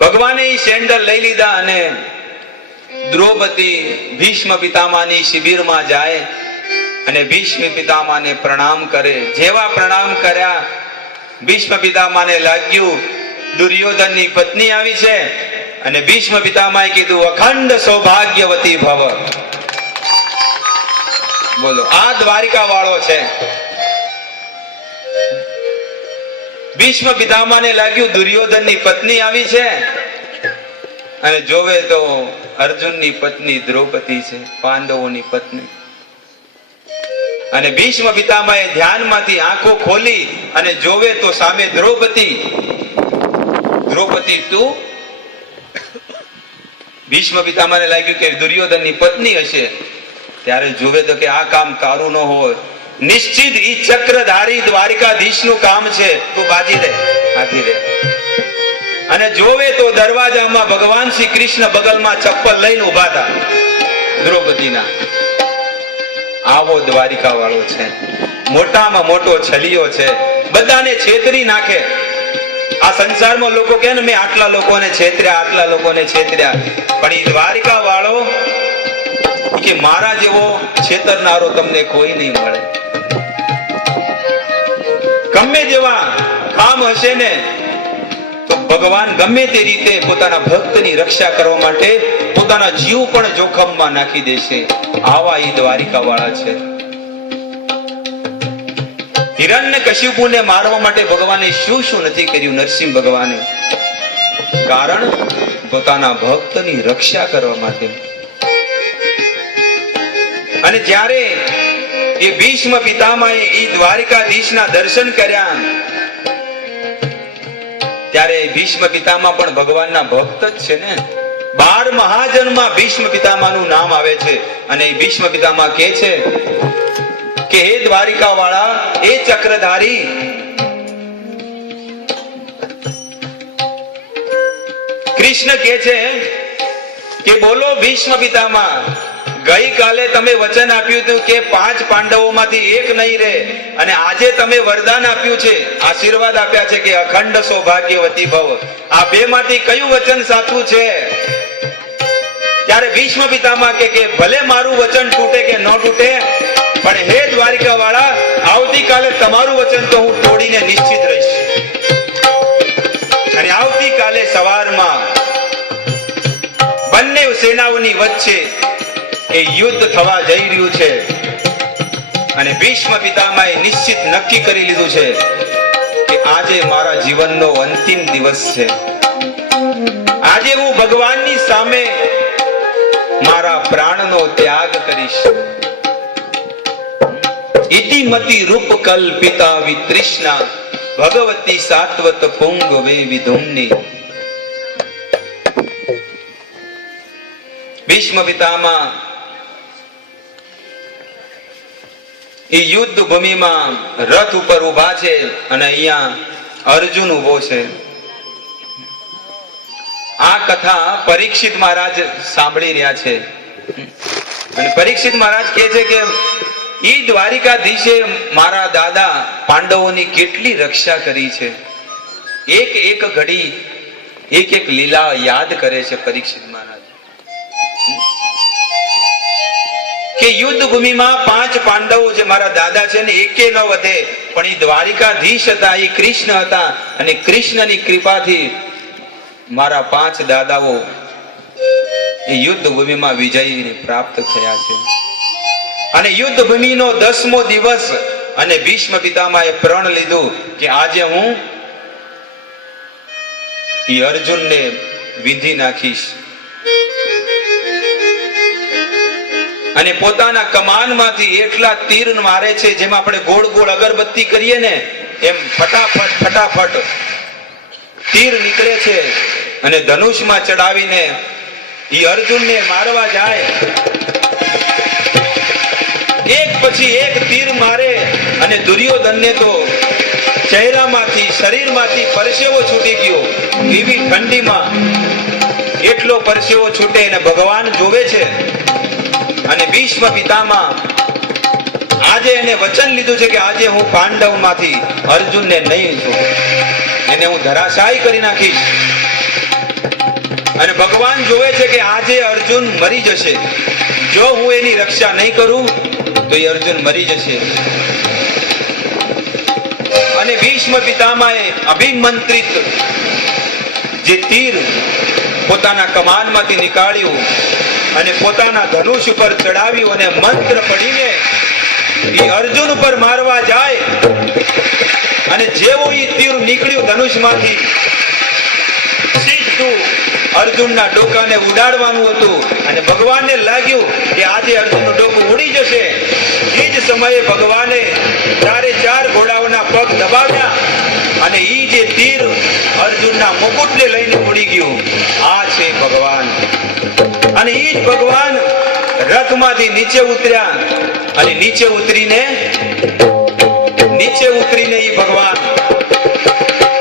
ભગવાને એ સેન્ડલ લઈ લીધા અને દ્રૌપદી ભીષ્મ પિતામહની શિબિરમાં જાય અને ભીષ્મ પિતામહને પ્રણામ કરે. જેવા પ્રણામ કર્યા, ભીષ્મ પિતામહને લાગ્યું દુર્યોધનની પત્ની આવી છે અને ભીષ્મ પિતામહે કીધું અખંડ સૌભાગ્યવતી ભવ. બોલો, આ દ્વારિકા વાળો છે. ભીષ્મ પિતામહને લાગ્યું દુર્યોધનની પત્ની આવી છે અને જોવે તો અર્જુનની પત્ની દ્રૌપદી છે, પાંડવોની પત્ની. અને ભીષ્મ પિતામહે ધ્યાનમાંથી આંખો ખોલી અને જોવે તો સામે દ્રૌપદી. તું? ભીષ્મ પિતામહને લાગ્યું કે દુર્યોધનની પત્ની હશે. ત્યારે જોવે તો કે આ કામ તારું ન હોય, નિશ્ચિત ઈ ચક્રધારી દ્વારિકાધીશનું કામ છે, તું બાજી દે, હાથી દે. અને જોવે તો દરવાજામાં ભગવાન શ્રી કૃષ્ણ બગલમાં ચપ્પલ લઈને ઉભા હતા દ્રૌપદીના. આવો દ્વારિકા વાળો છે, મોટામાં મોટો છલિયો છે, બધાને છેતરી નાખે. આ સંસારમાં લોકો કહે ને મેં આટલા લોકોને છેતર્યા, આટલા લોકોને છેતર્યા, પણ એ દ્વારિકા વાળો કે મારા જેવો છેતરનારો તમને કોઈ નહીં મળે. ગમે જેવા કામ હશે ને તો ભગવાન ગમે તે રીતે પોતાના ભક્તની રક્ષા કરવા માટે પોતાના જીવ પણ જોખમમાં નાખી દેશે. આવા એ દ્વારિકા વાળા છે. હિરણ્યકશિપુને મારવા માટે ભગવાને શું નથી કર્યું નરસિંહ ભગવાને? કારણ પોતાના ભક્તની રક્ષા કરવા માટે. અને જ્યારે એ ભીષ્મ પિતામહે એ દ્વારિકાધીશના દર્શન કર્યા ત્યારે ભીષ્મ પિતામહ પણ ભગવાનના ભક્ત જ છે ને. 12 મહાજનમાં ભીષ્મ પિતામહનું નામ આવે છે અને એ ભીષ્મ પિતામહ કહે છે કે હે દ્વારિકા વાળા, એ ચક્રધારી, કૃષ્ણ કહે છે કે બોલો ભીષ્મ પિતામહ, ગઈકાલે તમે વચન આપ્યું હતું કે 5 પાંડવોમાંથી એક નહીં રહે, અને આજે તમે વરદાન આપ્યું છે, આશીર્વાદ આપ્યા છે કે અખંડ સૌભાગ્યવતી ભવ. આ બે માંથી કયું વચન સાચું છે? ત્યારે ભીષ્મ પિતામહ કે ભલે મારું વચન તૂટે કે ન તૂટે, પણ હે દ્વારિકા વાળા, આવતીકાલે તમારું વચન તો હું તોડીને નિશ્ચિત રહીશ. અને આવતીકાલે સવારમાં બંને સેનાઓની વચ્ચે એ યુદ્ધ થવા જઈ રહ્યું છે. અને ભીષ્મ પિતામહે નિશ્ચિત નક્કી કરી લીધું છે કે આજે મારા જીવનનો અંતિમ દિવસ છે. આજે હું ભગવાનની સામે મારા પ્રાણનો ત્યાગ કરીશ. ઇતિમતિ રૂપ કલ્પિતા વિતૃષ્ણા ભગવતી સાત્વત પુંગવે વિધુમ્ની. ભીષ્મ પિતામહ એ યુદ્ધ ભૂમિમાં રથ ઉપર ઉભા છે, અને અહીંયા અર્જુન ઉભો છે. આ કથા પરીક્ષિત મહારાજ સાંભળી રહ્યા છે. અને પરીક્ષિત મહારાજ કહે છે કે ઈ દ્વારિકાધીશે મારા દાદા પાંડવોની કેટલી રક્ષા કરી છે. એક એક ઘડી એક એક લીલા યાદ કરે છે પરીક્ષિત મહારાજ. કે યુદ્ધ ભૂમિમાં 5 પાંડવો જે મારા દાદા છે ને એકે ન વધે, પણ એ દ્વારિકાધીશ હતા, એ કૃષ્ણ હતા, અને કૃષ્ણની કૃપાથી મારા 5 દાદાઓ એ યુદ્ધ ભૂમિમાં વિજય પ્રાપ્ત થયા છે. અને યુદ્ધ ભૂમિનો 10મો દિવસ, અને ભીષ્મ પિતામહે પ્રણ લીધું કે આજે હું એ અર્જુનને વિંધી નાખીશ. અને પોતાના કમાનમાંથી એટલા તીર મારે છે, જેમ આપણે ગોળ ગોળ અગરબત્તી કરીએ ને એમ ફટાફટ ફટાફટ તીર નીકળે છે. અને ધનુષમાં ચડાવીને એ અર્જુનને મારવા જાય. એક પછી એક તીર મારે, અને દુર્યોધનને તો ચહેરામાંથી શરીરમાંથી પરસેવો છૂટી ગયો. એવી ઠંડીમાં એટલો પરસેવો છૂટે, અને ભગવાન જોવે છે. અને ભીષ્મ પિતામહ આજે એને વચન લીધું છે કે આજે હું પાંડવમાંથી અર્જુનને નહીં છોડું, એને હું ધરાશાયી કરી નાખીશ. અને ભગવાન જોવે છે કે આજે અર્જુન મરી જશે. જો હું એની રક્ષા નહીં કરું તો એ અર્જુન મરી જશે. અને ભીષ્મ પિતામહે અભિમંત્રિત જે તીર પોતાના કમાનમાંથી નીકાળ્યું અને પોતાના ધનુષ ઉપર ચડાવ્યું, અને મંત્ર પડીને એ અર્જુન ઉપર મારવા જાય. અને જેવું એ તીર નીકળ્યું ધનુષમાંથી, સીધું અર્જુનના ડોકાને ઉડાડવાનું હતું. અને ભગવાનને લાગ્યું કે આજે અર્જુનનું ડોકું ઉડી જશે. એ જ સમયે ભગવાને 4 ઘોડાઓના પગ દબાવ્યા, અને એ જે તીર અર્જુનના મુકુટને લઈને ઉડી ગયું. આ છે ભગવાન. અને એ જ ભગવાન રથમાંથી નીચે ઉતર્યા, અને નીચે ઉતરીને એ ભગવાન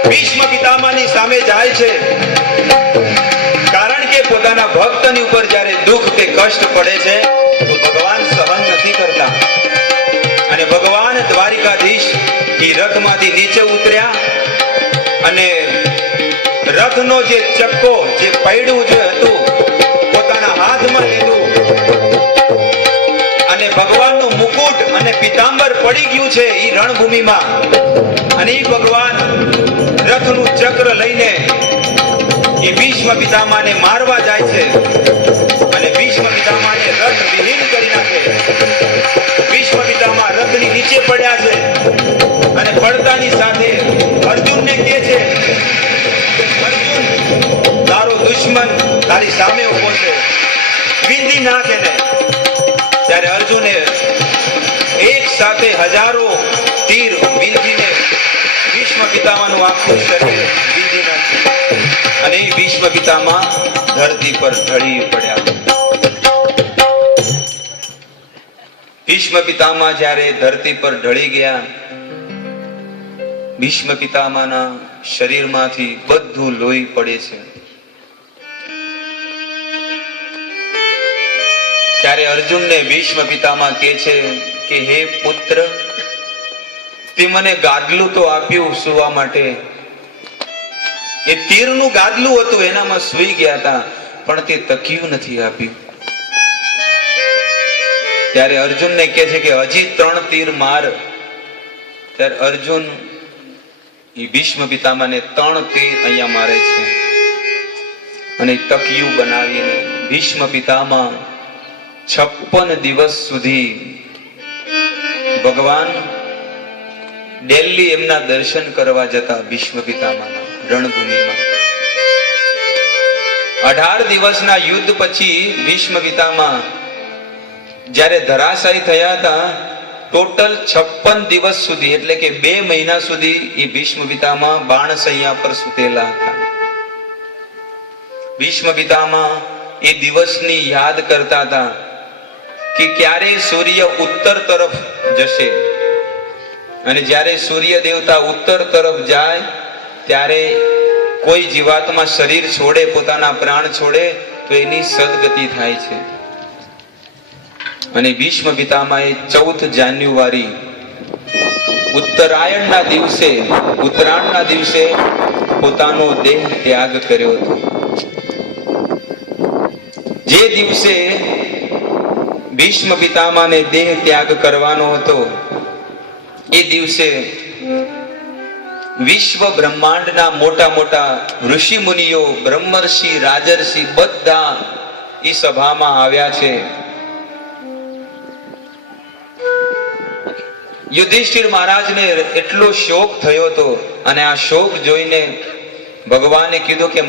ભીષ્મ પિતામહની સામે જાય છે. કારણ કે પોતાના ભક્તની ઉપર જ્યારે દુઃખ કે કષ્ટ પડે છે તો ભગવાન સહન નથી કરતા. અને ભગવાન દ્વારિકાધીશ એ રથમાંથી નીચે ઉતર્યા, અને રથનો જે ચક્કો, જે પૈડું જે હતું, પોતાના હાથમાં લીધું. અને ભગવાનનું મુકુટ અને પિતાંબર પડી ગયું છે એ રણભૂમિમાં. અને એ ભગવાન રથનું ચક્ર લઈને એ ભીષ્મ પિતામહને મારવા જાય છે. અને ભીષ્મ પિતામહને રથ વિહીન કરી નાખે. ભીષ્મ પિતામહ રથની નીચે પડ્યા છે, અને પડતાની સાથે અર્જુનને કહે છે, અર્જુન, તારો દુશ્મન તારી સામે ઉભો છે, વિંધી નાખ એને. ત્યારે અર્જુને એક સાથે હજારો તીર વિંધીને ભીષ્મ પિતામહનું આખું શરીર વિંધી નાખ્યું. અને એ ભીષ્મ પિતામહ ધરતી પર ઢળી પડ્યા. ભીષ્મ પિતામહ જ્યારે ધરતી પર ઢળી ગયા, ભીષ્મ પિતામહના શરીરમાંથી બધું લોહી પડે છે. ત્યારે અર્જુનને ભીષ્મ પિતામહ કહે છે કે હે પુત્ર, તે મને ગાદલું તો આપ્યું સુવા માટે, એ તીરનું ગાદલું હતું એનામાં સૂઈ ગયા હતા, પણ તે તકિયું નથી આપ્યું. ત્યારે અર્જુનને કહે છે કે હજી 3 તીર માર. ત્યારે અર્જુન એ ભીષ્મ પિતામહને 3 તીર અહીંયા મારે છે અને તકિયું બનાવીને ભીષ્મ પિતામહ 56 દિવસ સુધી ભગવાન દિલ્હી એમના દર્શન કરવા જતા. ભીષ્મ પિતામહના રણભૂમિમાં 18 દિવસના યુદ્ધ પછી ભીષ્મ પિતામહ જ્યારે ધરાશાયી થયા હતા, ટોટલ 56 દિવસ સુધી એટલે કે 2 મહિના સુધી એ ભીષ્મ પિતામહ બાણશૈયા પર સૂતેલા હતા. ભીષ્મ પિતામહ એ દિવસની યાદ કરતા હતા કે ક્યારે સૂર્ય ઉત્તર તરફ જશે, અને જ્યારે સૂર્ય દેવતા ઉત્તર તરફ જાય ત્યારે કોઈ જીવાત્મા શરીર છોડે, પોતાના પ્રાણ છોડે તો એની સદગતિ થાય છે. અને ભીષ્મ પિતામહે 14 જાન્યુઆરી ઉત્તરાયણના દિવસે, ઉત્તરાયણના દિવસે પોતાનો દેહ ત્યાગ કર્યો હતો. જે દિવસે ભીષ્મ પિતામહને દેહ ત્યાગ કરવાનો હતો એ દિવસે વિશ્વ બ્રહ્માંડના મોટા મોટા ઋષિ મુનિઓ, બ્રહ્મર્ષિ, રાજર્ષિ બધા એ સભામાં આવ્યા છે. યુધિષ્ઠિર મહારાજને એટલો શોક થયો હતો, અને આ શોક જોઈને ભગવાને કીધું કે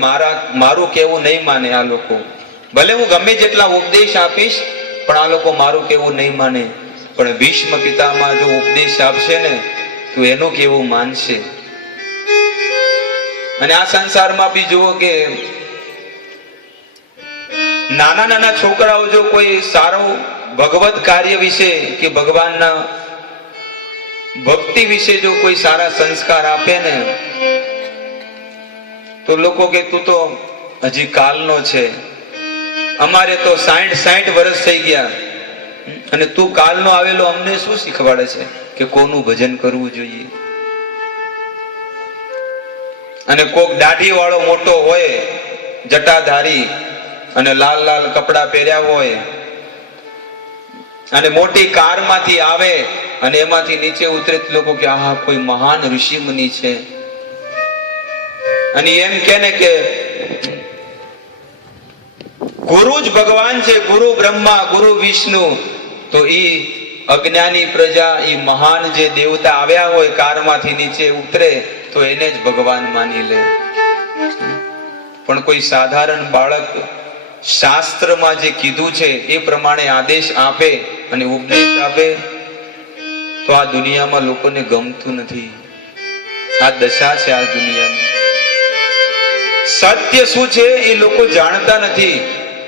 મારું કેવું નહીં માને આ લોકો. ભલે હું ગમે જેટલા ઉપદેશ આપીશ પણ આ લોકો મારું કેવું નહીં માને. પણ ભીષ્મ પિતામહ જો ઉપદેશ આપશે ને તો એનું કેવું માનશે. અને આ સંસારમાં બી જુઓ કે નાના નાના છોકરાઓ જો કોઈ સારું ભગવત કાર્ય વિશે કે ભગવાનના ભક્તિ વિશે જો કોઈ સારા સંસ્કાર આપે ને તો લોકો કે તું તો હજી કાલનો છે, અમારે તો 60 વર્ષ થઈ ગયા અને તું કાલનો આવેલો અમને શું શીખવાડે છે કે કોનું ભજન કરવું જોઈએ. અને કોક દાઢી વાળો મોટો હોય, જટાધારી, અને લાલ લાલ કપડા પહેર્યા હોય અને મોટી કારમાંથી આવે અને એમાંથી નીચે ઉતરે લોકો કે આ કોઈ મહાન ઋષિ મુનિ છે, અને એમ કે ને કે ગુરુ જ ભગવાન છે, ગુરુ બ્રહ્મા, ગુરુ વિષ્ણુ. તો ઈ અજ્ઞાની પ્રજા, ઈ મહાન જે દેવતા આવ્યા હોય કારમાંથી નીચે ઉતરે તો એને જ ભગવાન માની લે. પણ કોઈ સાધારણ બાળક શાસ્ત્રમાં જે કીધું છે એ પ્રમાણે આદેશ આપે અને ઉપદેશ આપે તો આ દુનિયામાં લોકોને ગમતું નથી. આ દશા છે આ દુનિયાની. સત્ય શું છે એ લોકો જાણતા નથી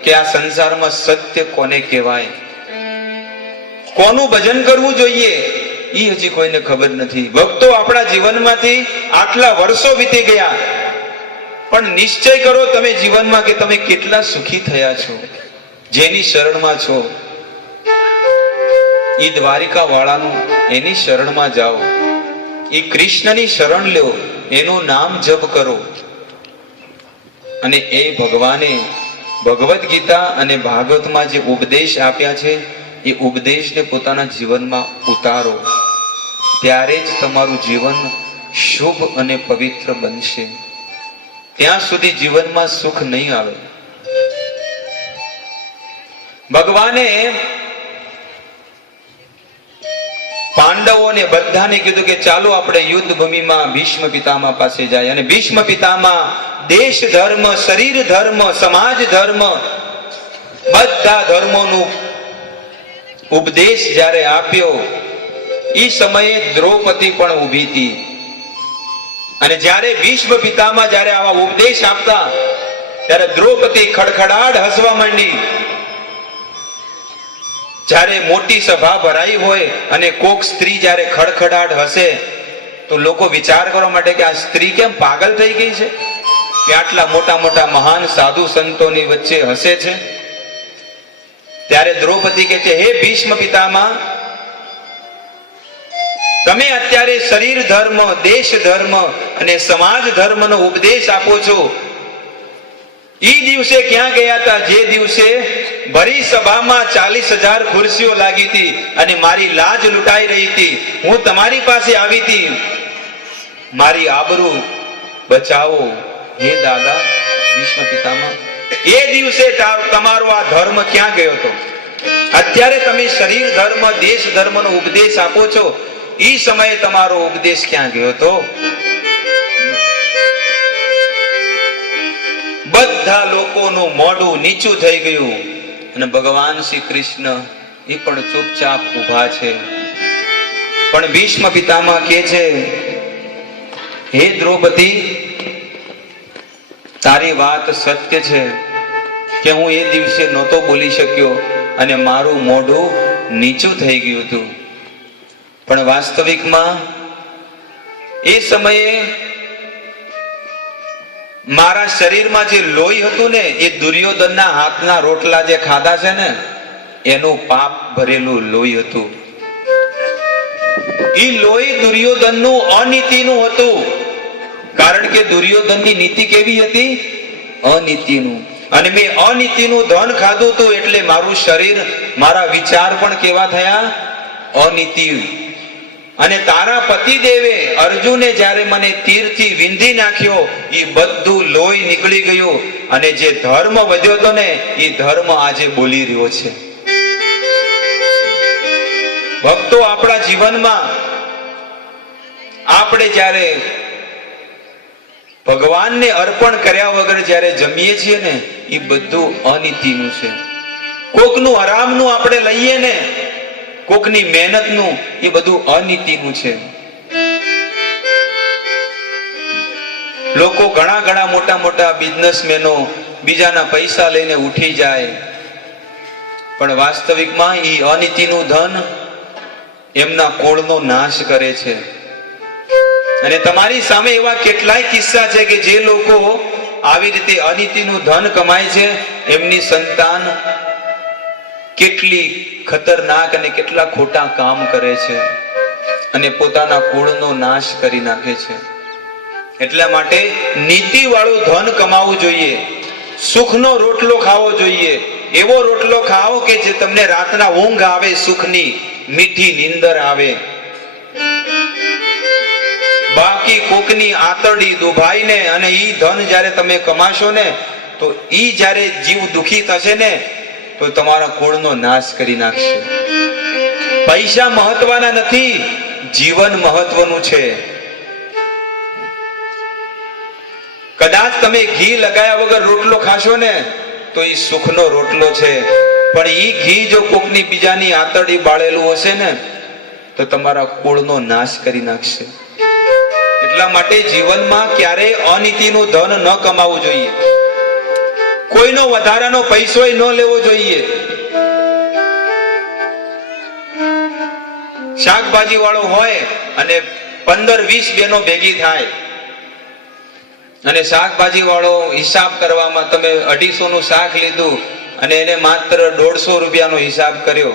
કે આ સંસારમાં સત્ય કોને કહેવાય, કોનું ભજન કરવું જોઈએ એ હજી કોઈને ખબર નથી. ભક્તો, આપણા જીવનમાંથી આટલા વર્ષો વીતી ગયા, પણ નિશ્ચય કરો તમે જીવનમાં કે તમે કેટલા સુખી થયા છો, જેની શરણમાં છો. એ દ્વારિકા વાળાનું એની શરણમાં જાઓ, એ કૃષ્ણની શરણ લ્યો, એનું નામ જપ કરો, અને એ ભગવાને ભગવદ ગીતા અને ભાગવતમાં જે ઉપદેશ આપ્યા છે એ ઉપદેશને પોતાના જીવનમાં ઉતારો. ત્યારે જ તમારું જીવન શુભ અને પવિત્ર બનશે. ત્યાં સુધી જીવનમાં સુખ નહીં આવે. ભગવાને પાંડવોને બધાને કીધું કે ચાલો આપણે યુદ્ધ ભૂમિમાં ભીષ્મ પિતામહ પાસે જાય. અને ભીષ્મ પિતામહ દેશ ધર્મ, શરીર ધર્મ, સમાજ ધર્મ બધા ધર્મોનું ઉપદેશ જ્યારે આપ્યો એ સમયે દ્રૌપદી પણ ઊભી હતી. અને જ્યારે ભીષ્મ પિતામહ જ્યારે આવા ઉપદેશ આપતા ત્યારે દ્રૌપદી ખડખડાટ હસવા માંડી. જ્યારે મોટી સભા ભરાઈ હોય અને કોક સ્ત્રી જ્યારે ખડખડાટ હસે તો લોકો વિચાર કરવા માટે કે આ સ્ત્રી કેમ પાગલ થઈ ગઈ છે કે આટલા મોટા મોટા મહાન સાધુ સંતોની વચ્ચે હસે છે. ત્યારે દ્રૌપદી કહે છે, હે ભીષ્મ પિતામહ, તમે અત્યારે શરીર ધર્મ, દેશ ધર્મ અને સમાજ ધર્મનો ઉપદેશ આપો છો. ઈ દિવસે ક્યાં ગયા હતા? જે દિવસે ભરી સભામાં 40,000 ખુરશીઓ લાગી હતી અને મારી લાજ લૂંટાઈ રહી હતી. હું તમારી પાસે આવી હતી, મારી આબરૂ બચાવો હે દાદા ભીષ્મ પિતામહ. એ દિવસે તમારો આ ધર્મ ક્યાં ગયો હતો? અત્યારે તમે શરીર ધર્મ, દેશ ધર્મનો ઉપદેશ આપો છો, ઈ સમયે તમારો ઉપદેશ ક્યાં ગયો હતો? બધા લોકોનું મોઢું નીચું થઈ ગયું અને ભગવાન શ્રી કૃષ્ણ એ પણ ચૂપચાપ ઊભા છે. પણ ભીષ્મ પિતામહ કહે છે, હે દ્રૌપદી, તારી વાત સત્ય છે કે હું એ દિવસે નહોતો બોલી શક્યો અને મારું મોઢું નીચું થઈ ગયું હતું. પણ વાસ્તવિકમાં એ સમયે મારા શરીરમાં જે લોહી હતું ને, એ દુર્યોધનના હાથના રોટલા જે ખાધા છે ને, એનું પાપ ભરેલું લોહી હતું. એ લોહી દુર્યોધનનું અનીતિનું હતું. કારણ કે દુર્યોધનની નીતિ કેવી હતી? અનીતિનું. અને મેં અનીતિનું ધન ખાધું હતું, એટલે મારું શરીર, મારા વિચાર પણ કેવા થયા? અનીતિ. અને તારા પતિદેવે અર્જુને જ્યારે મને તીરથી વિંધી નાખ્યો, એ બધું લોહી નીકળી ગયું અને જે ધર્મ વધ્યો હતો ને, એ ધર્મ આજે બોલી રહ્યો છે. ભક્તો, આપણા જીવનમાં આપણે જ્યારે ભગવાનને અર્પણ કર્યા વગર જ્યારે જમીએ છીએ ને, એ બધું અનીતિનું છે. કોકનું હરામનું આપણે લઈએ ને, કોકની મહેનતનું, એ બધું અનીતિનું છે. લોકો ઘણા મોટા મોટા બિઝનેસમેનો બીજાના પૈસા લઈને ઉઠી જાય, પણ વાસ્તવિકમાં એ અનીતિનું ધન એમના કુળનો નાશ કરે છે. અને તમારી સામે એવા કેટલાય કિસ્સા છે કે જે લોકો આવી રીતે અનીતિનું ધન કમાય છે, એમની સંતાન કેટલી ખતરનાક અને કેટલા ખોટા કામ કરે છે અને પોતાના કુળનો નાશ કરી નાખે છે. એટલા માટે નીતિ વાળું ધન કમાવું જોઈએ, સુખનો રોટલો ખાવો જોઈએ. એવો રોટલો ખાઓ કે જે તમને રાતના ઊંઘ આવે, સુખની મીઠી નીંદર આવે. બાકી કોકની આતરડી દુભાઈને અને ઈ ધન જ્યારે તમે કમાશો ને, તો ઈ જ્યારે જીવ દુખી થશે ને, તો તમારા કુળનો નાશ કરી નાખશે. પૈસા મહત્વના નથી, જીવન મહત્વનું છે. કદાચ તમે ઘી લગાયા વગર રોટલો ખાશો ને, તો એ સુખનો રોટલો છે. પણ ઈ ઘી જો કોકની બીજાની આતરડી બાળેલું હશે ને, તો તમારા કુળનો નાશ કરી નાખશે. એટલા માટે જીવનમાં ક્યારેય અનીતિનું ધન ન કમાવું જોઈએ. કોઈનો વધારાનો પૈસો ન લેવો જોઈએ. શાકભાજી વાળો હોય અને 15-20 બહેનો ભેગી થાય અને શાકભાજી વાળો હિસાબ કરવામાં તમે 250 નું શાક લીધું અને એને માત્ર 150 રૂપિયાનો હિસાબ કર્યો,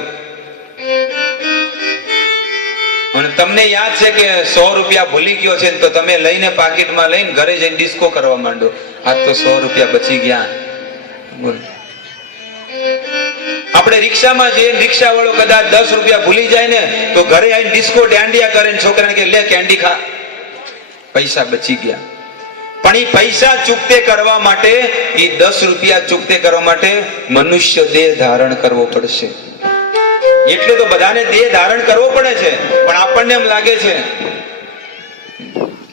અને તમને યાદ છે કે 100 રૂપિયા ભૂલી ગયો છે, તો તમે લઈને પાકીટમાં લઈને ઘરે જઈને ડિસ્કો કરવા માંડો. આજ તો 100 રૂપિયા બચી ગયા. આપણે રિક્ષામાં જઈએ, રિક્ષા વાળો કદાચ 10 રૂપિયા ભૂલી જાય ને, તો ઘરે આવીને ડિસ્કો દાંડિયા કરે, છોકરાને કે લે કેન્ડી ખા, પૈસા બચી ગયા. પણ એ પૈસા ચૂકતે કરવા માટે, એ 10 રૂપિયા ચૂકતે કરવા માટે મનુષ્ય દેહ ધારણ કરવો પડશે. એટલે તો બધાને દેહ ધારણ કરવો પડે છે, પણ આપણને એમ લાગે છે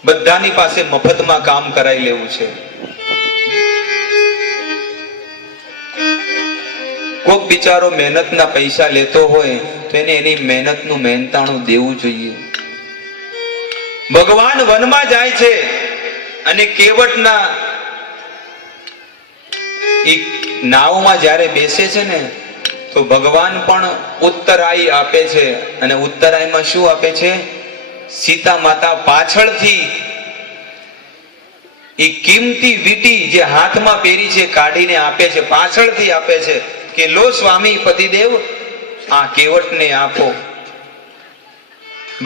બધાની પાસે મફતમાં કામ કરાવી લેવું છે. કોક બિચારો મહેનતના પૈસા લેતો હોય તો એને એની મહેનતનું મહેનતાણું દેવું જોઈએ. ભગવાન વનમાં જાય છે અને કેવટના એક નાવમાં જ્યારે બેસે છે ને, તો ભગવાન પણ ઉત્તરાઈ આપે છે. અને ઉત્તરાઈમાં શું આપે છે? સીતા માતા પાછળથી એ કિંમતી વીંટી જે હાથમાં પહેરી છે કાઢીને આપે છે, પાછળથી આપે છે કે લો સ્વામી પતિદેવ આ કેવટને આપો.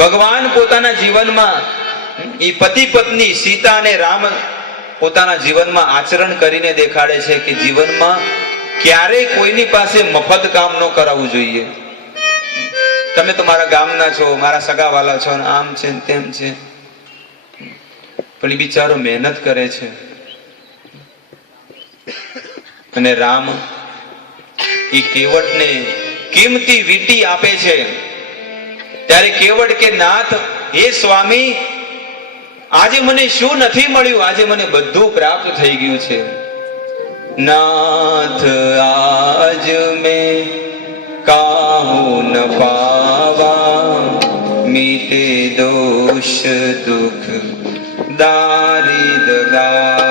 ભગવાન પોતાના જીવનમાં એ પતિ પત્ની સીતા અને રામ પોતાના જીવનમાં આચરણ કરીને દેખાડે છે કે જીવનમાં ક્યારેય કોઈની પાસે મફત કામ ન કરાવવું જોઈએ. તમે તો મારા ગામના છો, મારા સગાવાલા છો, આમ છે તેમ છે, પણ એ બિચારો મહેનત કરે છે. અને રામ એ કેવટને કિંમતી વીંટી આપે છે. ત્યારે કેવટ કે નાથ, હે સ્વામી, આજે મને શું નથી મળ્યું? આજે મને બધું પ્રાપ્ત થઈ ગયું છે. નાથ આજ મેં કાહું ન પાવા, મીટે દોષ દુઃખ દારિદ ગાવા.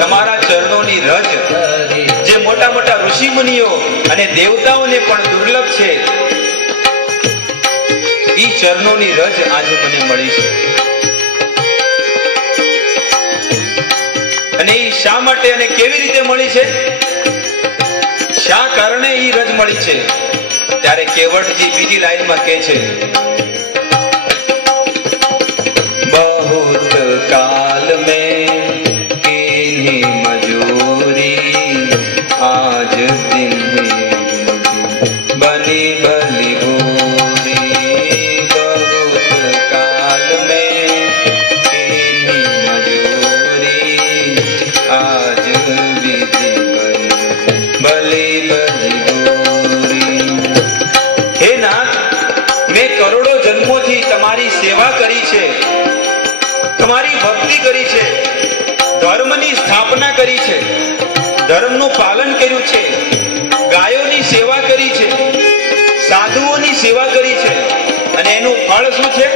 તમારા ચરણોની રજ જે મોટા મોટા ઋષિ મુનિઓ અને દેવતાઓને પણ દુર્લભ છે, ઈ ચરણોની રજ આજે મને મળી છે. અને ઈ શા માટે અને કેવી રીતે મળી છે, શા કારણે ઈ રજ મળી છે? ત્યારે કેવટજી બીજી લાઈનમાં કહે છે, બહુત કાલ મેં आज दिन बनी भली भूरी, बहुत काल में मजूरी, आज विधि बनी भली भूरी. हे नाथ, મેં કરોડો જન્મોથી તમારી સેવા કરી છે, તમારી ભક્તિ કરી છે, ધર્મની સ્થાપના કરી છે, ધર્મનું પાલન કર્યું છે, ગાયોની સેવા કરી છે, સાધુઓની સેવા કરી છે, અને એનું ફળ શું છે?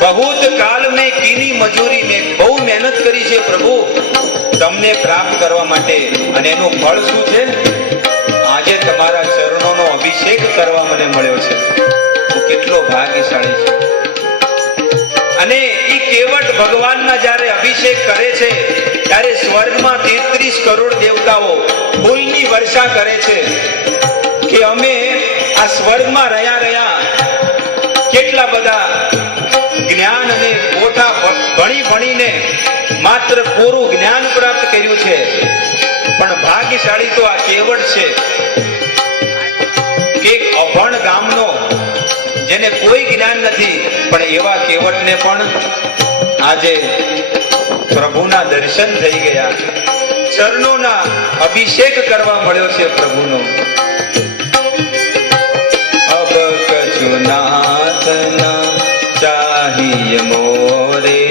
બહુત કાલ મેં કીની મજૂરી, મેં બહુ મહેનત કરી છે પ્રભુ તમને પ્રાપ્ત કરવા માટે, અને એનું ફળ શું છે? આજે તમારા ચરણોનો અભિષેક કરવા મને મળ્યો છે. હું કેટલો ભાગ્યશાળી છું. અને ઈ કેવટ ભગવાનના જ્યારે અભિષેક કરે છે ત્યારે સ્વર્ગમાં 33 કરોડ દેવતાઓ ફૂલની વર્ષા કરે છે કે અમે આ સ્વર્ગમાં રહ્યા કેટલા બધા જ્ઞાન અને પોઠા ભણીને માત્ર પૂરું જ્ઞાન પ્રાપ્ત કર્યું છે, પણ ભાગ્યશાળી તો આ કેવટ છે કે અભણ ગામનો, જેને કોઈ જ્ઞાન નથી, પણ એવા કેવટને પણ આજે પ્રભુના દર્શન થઈ ગયા, ચરણોના અભિષેક કરવા મળ્યો છે પ્રભુનો. અબ કछु નાથ ના ચાહિય મોરે,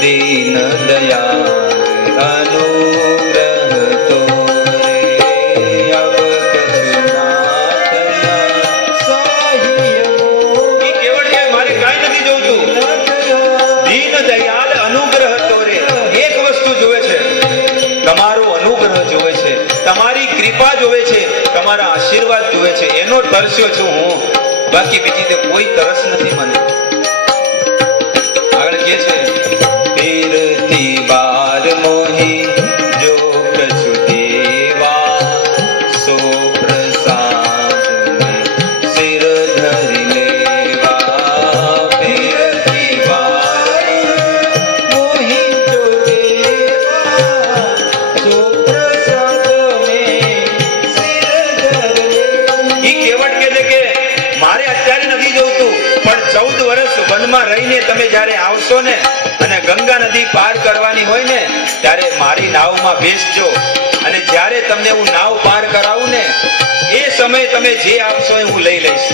દીન દયાલ અનુગ્રહ તોરે. અબ કछु નાથ ના ચાહિય મોરે, એ કેવળ છે, મારે કાંઈ નથી જોઈતું, દીન દયાલ અનુગ્રહ તોરે. એક વસ્તુ જોવે છે, તમારો અનુગ્રહ જોવે છે, તમારી કૃપા જોવે છે, તમારા આશીર્વાદ જોવે છે, એનો તરસ્યો છું હું, બાકી બીજી તો કોઈ તરસ નથી મને. આગળ કહે છે, ફિરતી બાર મોહી જો કछु દેવા, સો પ્રસાદ મેં સિર ધરી લેવા. ફિરતી બાર મોહી જો દેવા, સો પ્રસાદ મેં સિર ધરી લેવા. ઈ કેવટ કહે છે કે મારે અત્યારે નથી જોઈતું, પણ 14 વર્ષ વનમાં રહીને તમે જ્યારે આવશો ને અને ગંગા નદી પાર કરવાની હોય ને ત્યારે મારી નાવમાં બેસજો, અને જ્યારે તમને હું નાવ પાર કરાવું ને એ સમયે તમે જે આપશો એ હું લઈ લઈશ.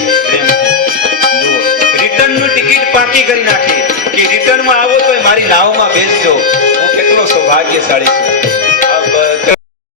જુઓ, રિટર્ન રિટર્નની ટિકિટ પાકી કરી નાખી કે રિટર્નમાં આવો તો મારી નાવમાં બેસજો. હું કેટલો સૌભાગ્યશાળી છું.